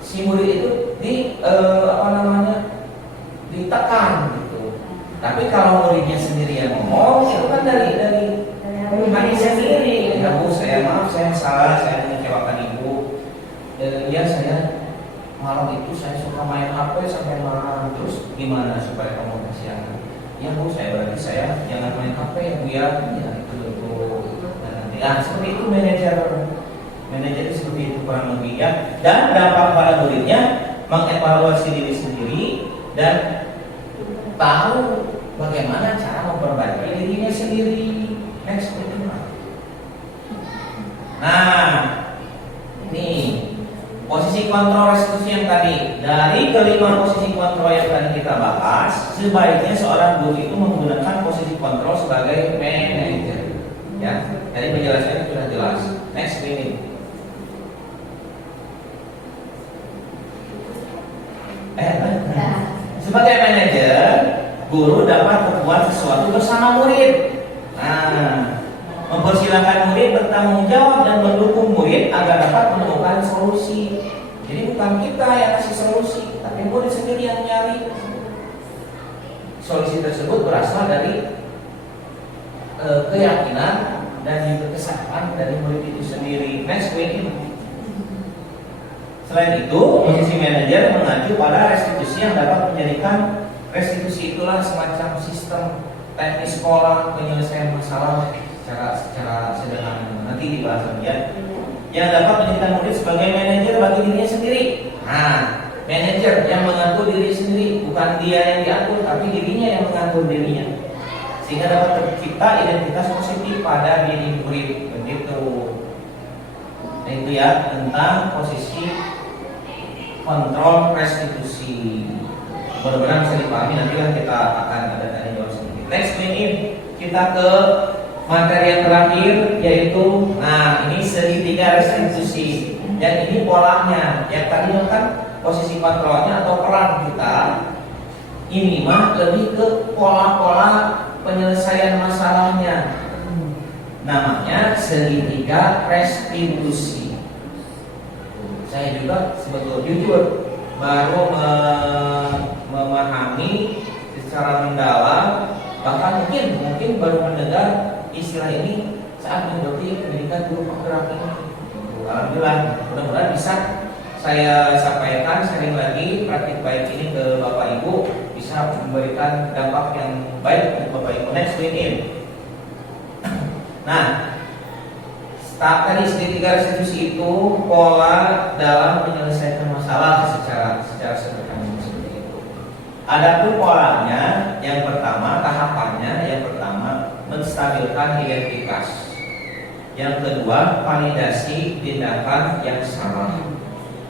si murid itu ditekan gitu. Tapi kalau muridnya sendiri yang ngomong, itu kan dari hati sendiri. Ya bu, saya maaf, saya salah, saya mengecewakan ibu. Ya saya malam itu saya suka main HP sampai malam. Terus gimana supaya kamu kasihan? Ya Bu, berarti saya jangan main HP ya Bu ya. Ya itu betul. Nah, seperti itu manajer seperti itu kurang lebih ya. Dan dampak pada muridnya mengevaluasi diri sendiri dan tahu bagaimana cara memperbaiki dirinya sendiri. Next, nah, ini posisi kontrol restitusi yang tadi. Dari kelima posisi kontrol yang tadi kita bahas, sebaiknya seorang guru itu menggunakan posisi kontrol sebagai manajer. Ya, tadi penjelasannya sudah jelas. Next, ini. Sebagai manajer, guru dapat berbuat sesuatu bersama murid. Nah, mempersilahkan murid bertanggung jawab dan mendukung murid agar dapat menemukan solusi. Jadi bukan kita yang kasih solusi, tapi murid sendiri yang nyari. Solusi tersebut berasal dari keyakinan dan juga kesadaran dari murid itu sendiri. Next, win. Selain itu, posisi manajer mengacu pada restitusi yang dapat menjadikan restitusi itulah semacam sistem teknis sekolah penyelesaian masalah secara sederhana. Nanti dibahas lagi ya. Yang dapat menjadikan murid sebagai manajer bagi dirinya sendiri. Nah, manajer yang mengatur diri sendiri, bukan dia yang diatur, tapi dirinya yang mengatur dirinya, sehingga dapat tercipta identitas positif pada diri murid. Begitu. Nah itu ya tentang posisi kontrol restitusi. Mudah-mudahan bisa dipahami. Nantilah kita akan ada tanya jawab sedikit. Next, ini kita ke materi yang terakhir, yaitu ini segitiga restitusi. Dan ini polanya. Yang tadi kan posisi kontrolnya atau peran kita. Ini mah lebih ke pola-pola penyelesaian masalahnya. Namanya segitiga restitusi. Saya juga sebetulnya jujur baru memahami secara mendalam, bahkan mungkin baru mendengar istilah ini saat mengikuti pendidikan guru penggerak ini. Alhamdulillah, mudah-mudahan bisa saya sampaikan sering lagi praktik baik ini ke Bapak Ibu, bisa memberikan dampak yang baik untuk Bapak Ibu. Next, win. Nah, tadi segitiga restitusi itu pola dalam menyelesaikan masalah secara sederhana seperti itu. Adapun polanya, yang pertama tahapannya, yang pertama menstabilkan identitas, yang kedua validasi tindakan yang salah,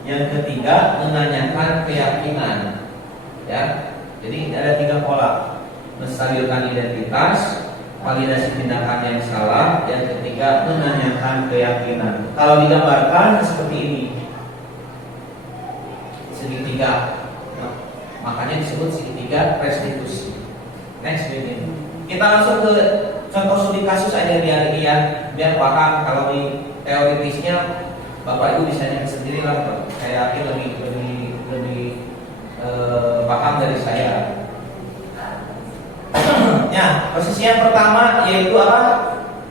yang ketiga menanyakan keyakinan. Ya, jadi ada 3 pola: menstabilkan identitas, validasi tindakan yang salah, yang ketiga menanyakan keyakinan. Kalau digambarkan seperti ini, segitiga, makanya disebut segitiga restitusi. Next, begini. Kita langsung ke contoh studi kasus aja biar paham. Kalau di teoritisnya Bapak Ibu bisa nyari sendiri lah. Saya yakin lebih paham dari saya. Ya, posisi yang pertama yaitu apa?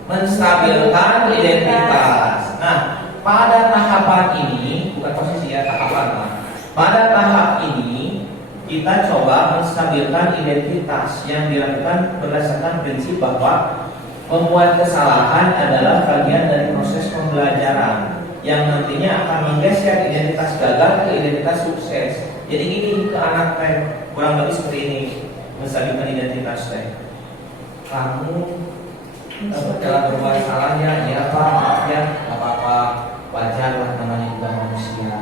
Menstabilkan identitas. Nah, pada tahapan ini, bukan posisi ya, tahapan. Pada tahap ini kita coba menstabilkan identitas yang dilakukan berdasarkan prinsip bahwa membuat kesalahan adalah bagian dari proses pembelajaran yang nantinya akan menggeser identitas gagal ke identitas sukses. Jadi gini ke anak kurang lebih seperti ini, menstabilkan identitas kamu dalam berbuat salahnya, ya Pak, maaf ya, nggak apa-apa, wajar lah, namanya juga manusia,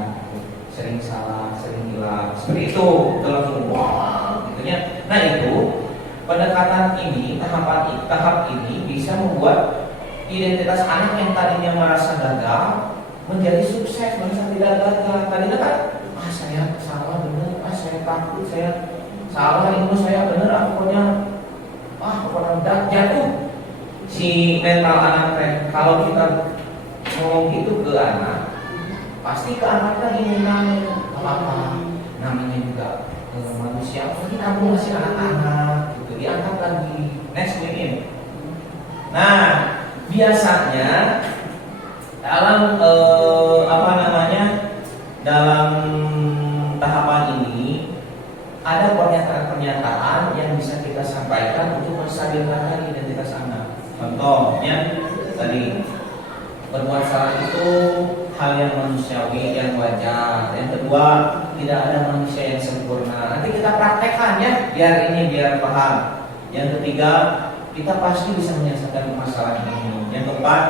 sering salah, sering hilang, seperti itu, langsung wah, gitunya. Nah itu pendekatan ini, tahap ini bisa membuat identitas anak yang tadinya merasa gagal menjadi sukses, merasa tidak gagal. Tadinya kan, saya salah bener, saya takut, saya salah, itu saya bener, pokoknya jatuh si mental anak kalau kita ngomong gitu ke anak, pasti ke anaknya gini, apa namanya juga manusia, kamu masih anak-anak gitu, diangkat lagi. Next, begini. Nah, biasanya dalam dalam salah itu hal yang manusiawi, yang wajar. Yang kedua, tidak ada manusia yang sempurna. Nanti kita praktekkan ya, biar paham. Yang ketiga, kita pasti bisa menyelesaikan masalah ini. Yang keempat,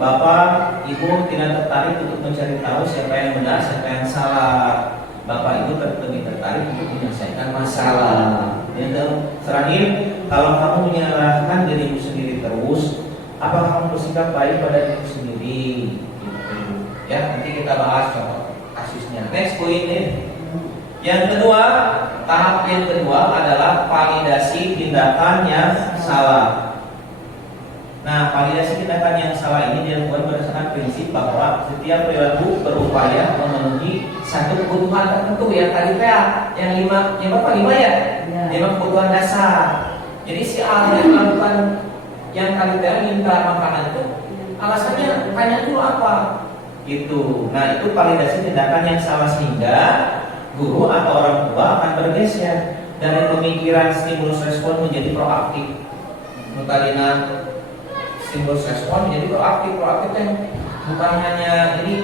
Bapak, Ibu tidak tertarik untuk mencari tahu siapa yang benar, siapa yang salah. Bapak Ibu lebih tertarik untuk menyelesaikan masalah. Yang terakhir, kalau kamu menyalahkan dirimu sendiri terus, apa kamu bersikap baik pada dirimu sendiri? Gitu. Ya, nanti kita bahas contoh kasusnya. Next point ini. Yang kedua, tahap yang kedua adalah validasi tindakan yang salah. Nah, validasi tindakan yang salah ini dilakukan berdasarkan prinsip bahwa setiap perilaku berupaya memenuhi satu kebutuhan tertentu yang tadi yang lima ya, 5 kebutuhan dasar. Jadi si A yang melakukan yang tadi minta makanan itu alasannya tanya dulu apa gitu. Nah, itu validasi tindakan yang salah sehingga guru atau orang tua akan bergeser dari pemikiran stimulus respon menjadi proaktif. Tadinya stimulus respon menjadi proaktif yang bukan hanya jadi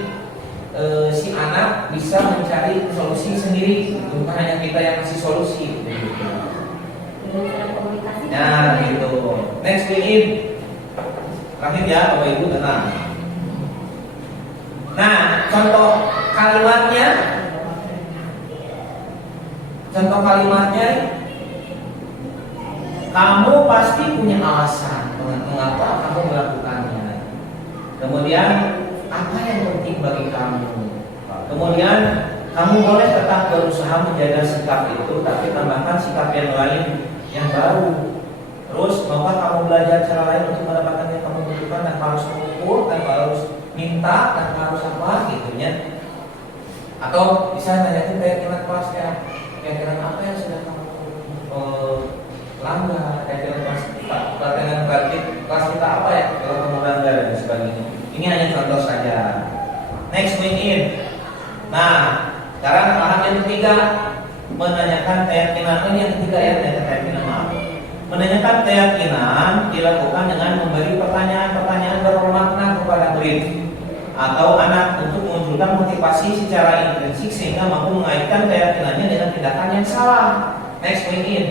si anak bisa mencari solusi sendiri, bukan hanya kita yang kasih solusi. Nah, gitu. Next week terakhir ya, Bapak Ibu tenang. Nah, contoh kalimatnya, kamu pasti punya alasan mengapa kamu melakukannya. Kemudian, apa yang penting bagi kamu? Kemudian, kamu boleh tetap berusaha menjaga sikap itu, tapi tambahkan sikap yang lain yang baru. Terus, maukah kamu belajar cara lain untuk mendapatkan yang kamu butuhkan, tanpa harus mengukur, tanpa harus minta, tanpa harus apa gitunya? Atau bisa nanyain keyakinan kelasnya, keyakinan apa yang sudah kamu langgar, keyakinan kelas kita, kelas kita apa ya kalau kamu langgar dan sebagainya. Ini hanya contoh saja. Next win in. Nah, sekarang tahap yang ketiga, menanyakan keyakinan. Ini yang ketiga ya, keyakinan, maaf. Menanyakan keyakinan dilakukan dengan memberi pertanyaan-pertanyaan bermakna kepada murid atau anak untuk memunculkan motivasi secara intrinsik sehingga mampu mengaitkan keyakinannya dengan tindakan yang salah. Next win in.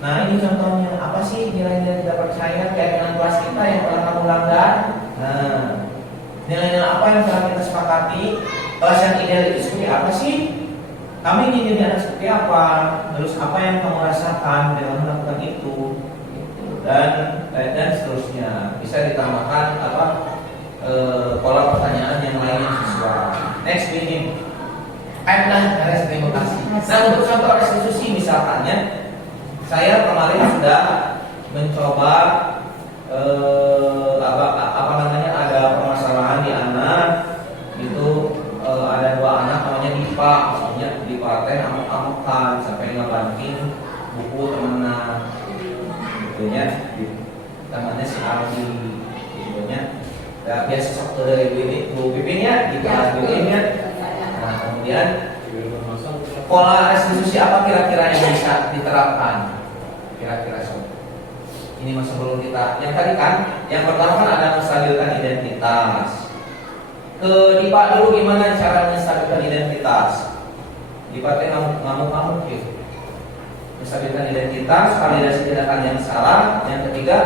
Nah, ini contohnya, apa sih nilai-nilai tidak percaya keyakinan kelas kita yang telah kamu langgar? Nah, nilai-nilai apa yang telah kita sepakati? Kelas yang ideal itu seperti apa sih? Kami ingin jadi anak seperti apa? Terus apa yang kamu rasakan dalam melakukan itu? Dan seterusnya. Bisa ditambahkan pola pertanyaan yang lain yang sesuai. Next meeting. Terima kasih. Nah, untuk contoh restitusi misalkan ya, saya kemarin sudah mencoba ada permasalahan di anak itu, ada 2 anak namanya Dipa, maksudnya Dipa teh amuk-amukan sampai ngebanting buku temennya, gitunya, namanya si Aldi, gitunya. Ya, biasa sok dari Bu Pipin ya, di kelas Bu Pipin ya. Nah, kemudian pola restitusi apa kira-kira yang bisa diterapkan? Kira-kira sob. Ini masih belum kita. Yang tadi kan, yang pertama kan ada menstabilkan identitas. Ke Dipa dulu gimana cara menstabilkan identitas? Dipa teh ngamuk-ngamuk gitu. Menstabilkan identitas, validasi tindakan yang salah. Yang ketiga,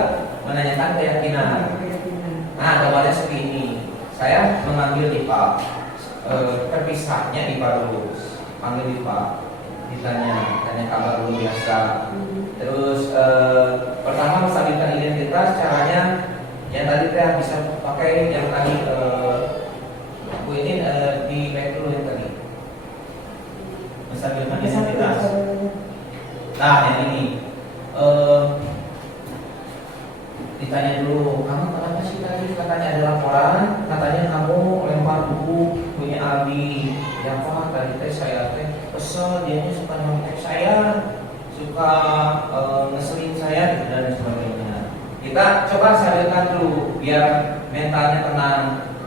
menanyakan keyakinan. Nah, gambarnya seperti ini. Saya mengambil Dipa. Terpisahnya Dipa dulu. Panggil Dipa. Tanya kabar dulu biasa. Terus pertama menstabilkan identitas, caranya yang tadi saya bisa pakai yang tadi Bu ini di back dulu yang tadi menstabilkan identitas. Nah, yang ini ditanya dulu, kamu kenapa sih tadi katanya ada laporan, katanya kamu lempar buku punya Aldi. Ya Pak, tadi saya kesel, dia suka nyontek saya, suka ngeselin saya dan sebagainya. Kita coba stabilkan dulu biar mentalnya tenang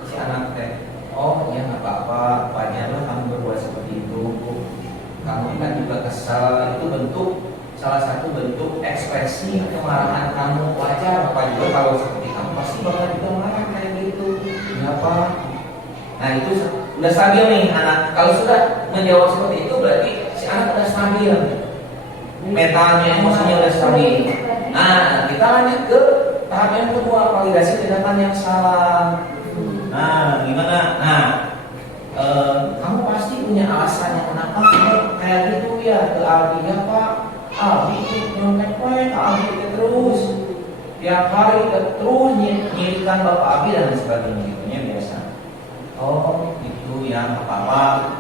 si anak teh. Oh ya nggak apa-apa, wajarlah kamu berbuat seperti itu. Kamu kan juga kesal, itu salah satu bentuk ekspresi kemarahan kamu. Wajar, Bapak juga kalau seperti kamu pasti bakal juga marah kayak gitu. iya Pak. Nah itu udah stabil nih anak. Kalau sudah menjawab seperti itu berarti si anak udah stabil, mentalnya, emosinya udah stabil. Nah kita lanjut ke tahap yang kedua, validasi tindakan yang salah. Nah gimana? Nah kamu pasti punya alasannya kenapa kamu kayak gitu ya ke Aldi. Ya Pak, Aldi itu nyontek ke Aldi terus tiap hari terus nyirikan Bapak Abi dan sebagainya gitunya biasa. Oh itu ya apa-apa.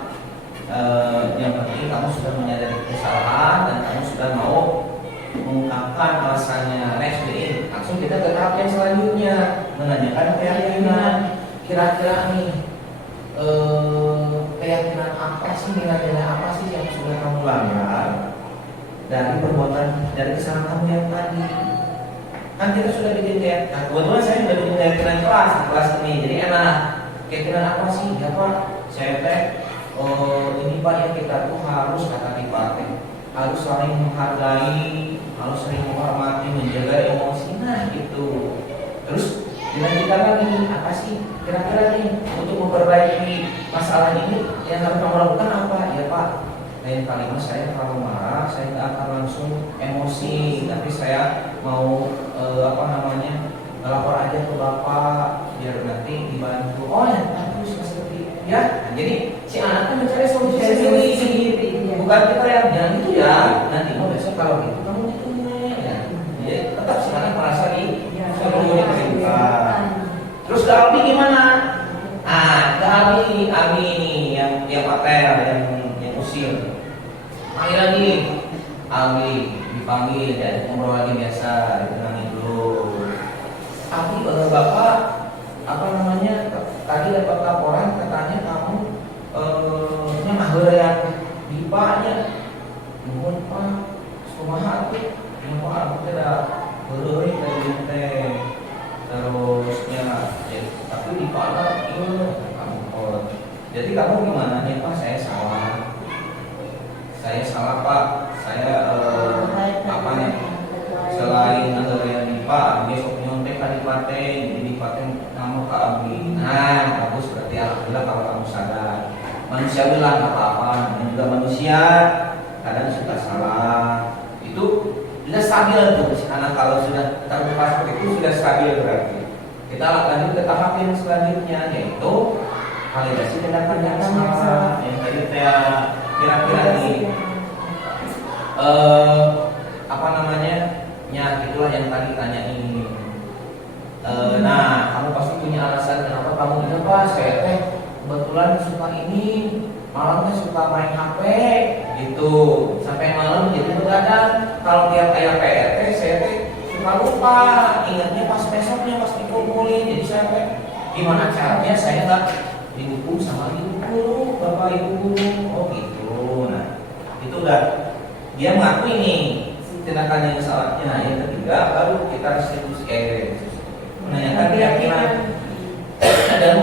Yang penting kamu sudah menyadari kesalahan dan kamu sudah mau mengungkapkan alasannya. Next day, langsung kita ke tahap yang selanjutnya, menanyakan keyakinan. Kira-kira nih keyakinan apa sih, nilai-nilai apa sih yang sudah kamu langgar dari perbuatan, dari kesalahan kamu yang tadi. Kan kita sudah bikin kayak, nah kebetulan saya sudah bikin keyakinan kelas di kelas ini, jadi enak. Keyakinan apa sih? Ya Pak, saya teh ini Pak yang kita tuh harus kata dipakai, harus saling menghargai, harus saling menghormati, menjaga emosi. Nah gitu. Terus dilanjutkan lagi, apa sih kira-kira nih untuk memperbaiki masalah ini yang harus kamu lakukan apa? Ya Pak, lain kali mas saya kalau marah saya nggak akan langsung emosi, tapi saya mau lapor aja ke bapak biar nanti dibantu. Oh ya bagus mas seperti ya. Nah, jadi si anak kan mencari solusi sendiri, bukan kita yang jangan itu ya. Nanti mau besok kalau gitu kamu itu ya. Jadi tetap si anak merasa diperintah. Terus ke Albi gimana? Ke Albi nih yang pater, yang usir. Panggil lagi, Albi dipanggil dan ngobrol lagi biasa, ditenangin dulu. Tapi bapak tadi dapat laporan katanya kamu yang dipanya, nuhun Pak, kumaha atuh, kenapa aku tidak beuleuh dari teh. Terusnya ya, tapi di mana kamu jadi kamu gimana nih Pak? Saya salah Pak, saya selain nganggap yang di Pak besok nyontek kali pate, jadi di pate kamu ke Abi. Nah bagus, berarti alhamdulillah kalau kamu sadar. Manusia bilang nggak apa-apa, dan juga manusia kadang suka salah. Itu sudah stabil tuh anak, kalau sudah terbuka seperti itu sudah stabil berarti. Kita lanjut ke tahap yang selanjutnya, yaitu validasi tindakan yang salah. Yang tadi saya kira-kira nih itulah yang tadi tanya ini. Nah kamu pasti punya alasan kenapa kamu ini Pak, saya teh kebetulan suka ini, malamnya suka main HP gitu sampai malam jadi begadang. Kalau tiap kayak PRT saya teh suka lupa ingatnya pas besoknya pas dikumpulin. Jadi saya teh gimana caranya saya nggak didukung sama ibu guru, bapak ibu guru. Oh gitu. Nah itu udah dia mengakui nih tindakan yang salahnya. Nah yang ketiga baru kita restitusi, menanyakan keyakinan dan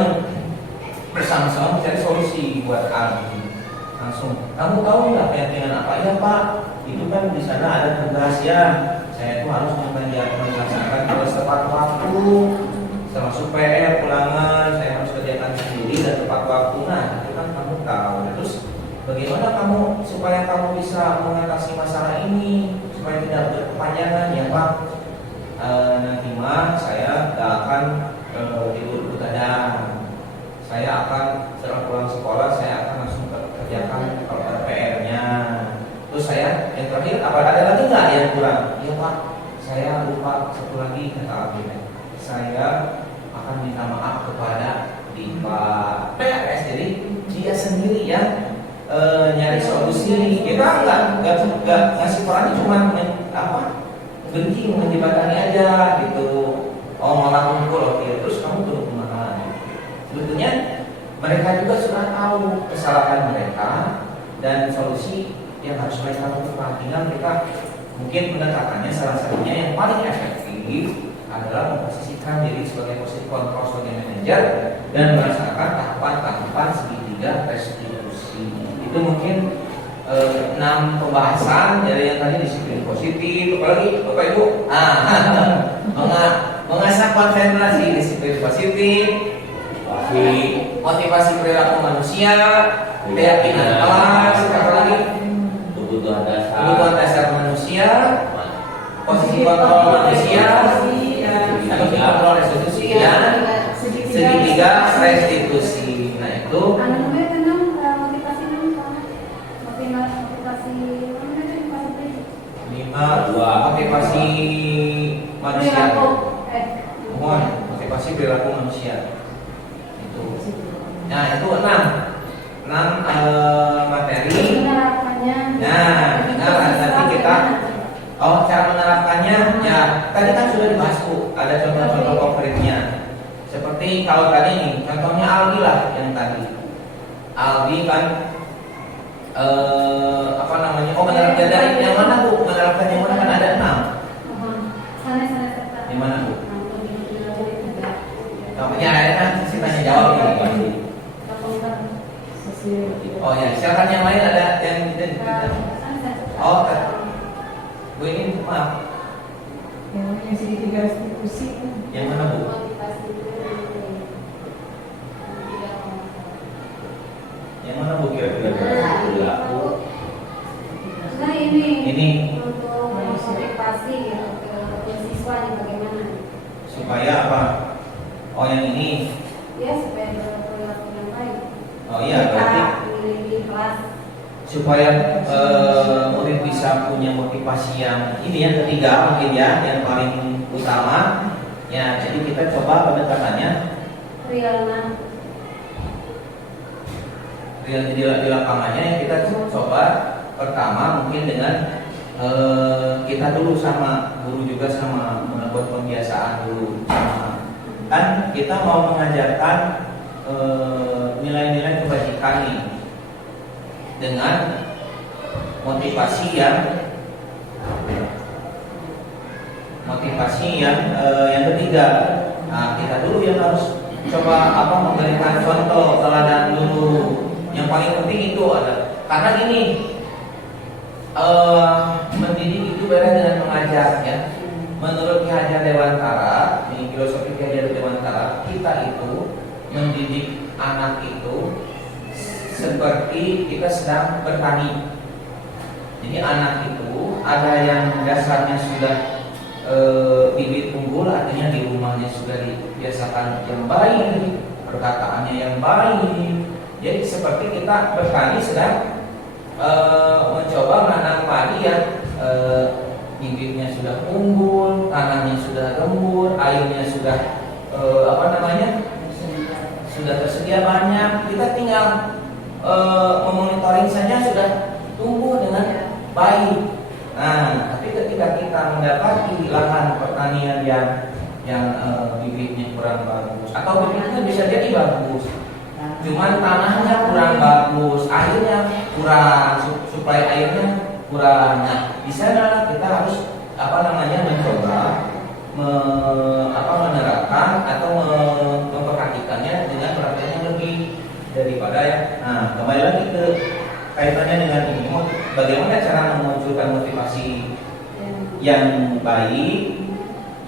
bersama-sama mencari solusi buat kami. Langsung, kamu tahu nggak keyakinan apa? Ya Pak, itu kan di sana ada tugas ya. Saya tuh harus melaksanakan tugas tepat waktu, termasuk PR, ulangan, saya harus kerjakan sendiri dan tepat waktu. Nah, itu kan kamu tahu. Terus, bagaimana kamu supaya kamu bisa mengatasi masalah ini supaya tidak berkepanjangan ya Pak? Nanti mah saya nggak akan tidur begadang. Saya akan setelah pulang sekolah saya akan langsung kerjakan PR-nya. Terus saya yang terakhir ada lagi nggak yang kurang? Iya Pak, saya lupa satu lagi kata Abi. Saya akan minta maaf kepada Dipa PRS. Jadi dia sendiri yang nyari solusi. Kita nggak ngasih perannya cuma benci menjembatani aja gitu. Oh malah kumpul, oke. Terus kamu turun kemana? Sebetulnya mereka juga sudah tahu kesalahan mereka dan solusi yang harus mereka lakukan. Tinggal mereka mungkin pendekatannya salah satunya yang paling efektif adalah memposisikan diri sebagai posisi kontrol sebagai manajer dan merasakan tahapan-tahapan segitiga restitusi. Itu mungkin 6 pembahasan dari yang tadi disiplin positif, apalagi Bapak Ibu mengasah konsentrasi, disiplin positif, motivasi perilaku manusia, keyakinan kelas, apa lagi? Kebutuhan Kebutuhan dasar manusia, posisi kontrol manusia, posisi kontrol restitusi, dan segitiga restitusi. Nah itu Namanya tenang motivasi motivasi motivasi manusia. perilaku. Mohon motivasi perilaku manusia. Itu. Nah itu enam materi. Menerapkannya. Nah, nanti kita cara menerapkannya ya tadi kan sudah dibahas Bu, ada contoh-contoh konkretnya. Seperti kalau tadi nih, contohnya Aldi lah yang tadi. Aldi kan menerapkan dari yang mana Bu? Menerapkan yang mana kan ada 6. Di mana Bu? Namanya ada kan sisi tanya jawab nih. Oh ya, silakan yang lain ada yang oh, Bu ini maaf. Yang segitiga restitusi. Yang mana Bu? Yang mana Bu kira-kira? Nah ini Ini untuk motivasi ke siswa nih bagaimana? supaya apa? Oh yang ini. Ya supaya berperilaku yang baik. Oh iya berarti di kelas. supaya murid bisa punya motivasi yang ini yang ketiga mungkin ya yang paling utama ya. Jadi kita coba pendekatannya real di lapangannya yang kita coba pertama mungkin dengan kita dulu sama guru juga sama membuat pembiasaan dulu sama kan kita mau mengajarkan nilai-nilai kebajikan nih dengan motivasi yang ketiga. Nah, kita dulu yang harus coba memberikan contoh teladan dulu. Yang paling penting itu ada karena gini mendidik itu beda dengan mengajar ya. Menurut Ki Hajar Dewantara, di filosofi Ki Hajar Dewantara, kita itu mendidik anak itu seperti kita sedang bertani. Jadi anak itu ada yang dasarnya sudah bibit unggul, artinya di rumahnya sudah dibiasakan yang baik, perkataannya yang baik. Jadi seperti kita bertani sedang mencoba menanam padi yang bibitnya sudah unggul, tanahnya sudah gembur, airnya sudah sudah tersedia banyak. Kita tinggal memonitoring saja sudah tumbuh dengan baik. Nah, tapi ketika kita mendapati lahan pertanian yang bibitnya kurang bagus atau bibitnya bisa jadi bagus, cuman tanahnya kurang bagus, airnya kurang, suplai airnya kurang. Nah, di sana kita harus mencoba menerapkan atau memperhatikannya dengan perhatian yang lebih daripada ya. Nah, kembali lagi ke kaitannya dengan ini, bagaimana cara memunculkan motivasi yang baik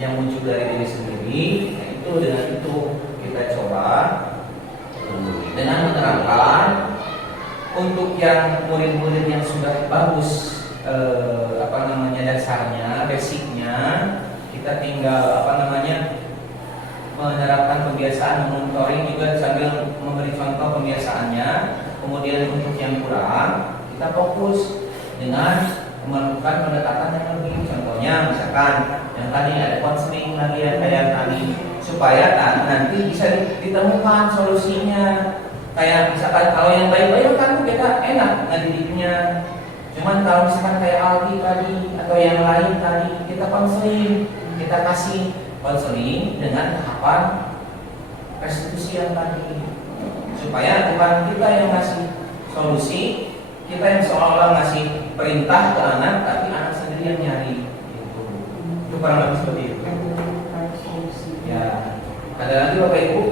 yang muncul dari diri sendiri. Nah, itu dengan itu kita coba dengan menerapkan untuk yang murid-murid yang sudah bagus dasarnya, basicnya, kita tinggal menerapkan kebiasaan monitoring juga sambil memberi contoh pembiasaannya. Kemudian untuk yang kurang kita fokus dengan melakukan pendekatan yang lebih. Contohnya misalkan yang tadi ada konseling lagi yang kayak tadi supaya nanti bisa ditemukan solusinya. Kayak misalkan kalau yang baik-baik kan kita enak ngedidiknya. Cuman kalau misalkan kayak Aldi tadi atau yang lain tadi kita konseling, kita kasih konseling dengan tahapan restitusi yang tadi, supaya bukan kita yang ngasih solusi, kita yang seolah-olah ngasih perintah ke anak, tapi anak sendiri yang nyari. Itu kurang lebih seperti itu. Ya, ada lagi Bapak Ibu?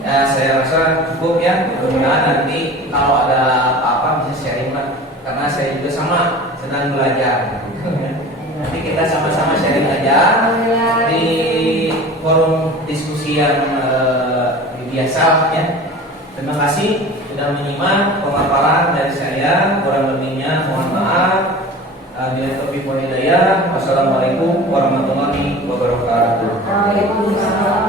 Ya, saya rasa cukup ya. Mudah-mudahan nanti kalau ada apa-apa bisa sharing lah, karena saya juga sama sedang belajar. Nanti kita sama-sama sharing aja di forum diskusi yang biasa ya. Terima kasih sudah menyimak pemaparan dari saya. Kurang lebihnya mohon maaf. Bila taufiq wal hidayah. Wassalamualaikum warahmatullahi wabarakatuh. Waalaikumsalam.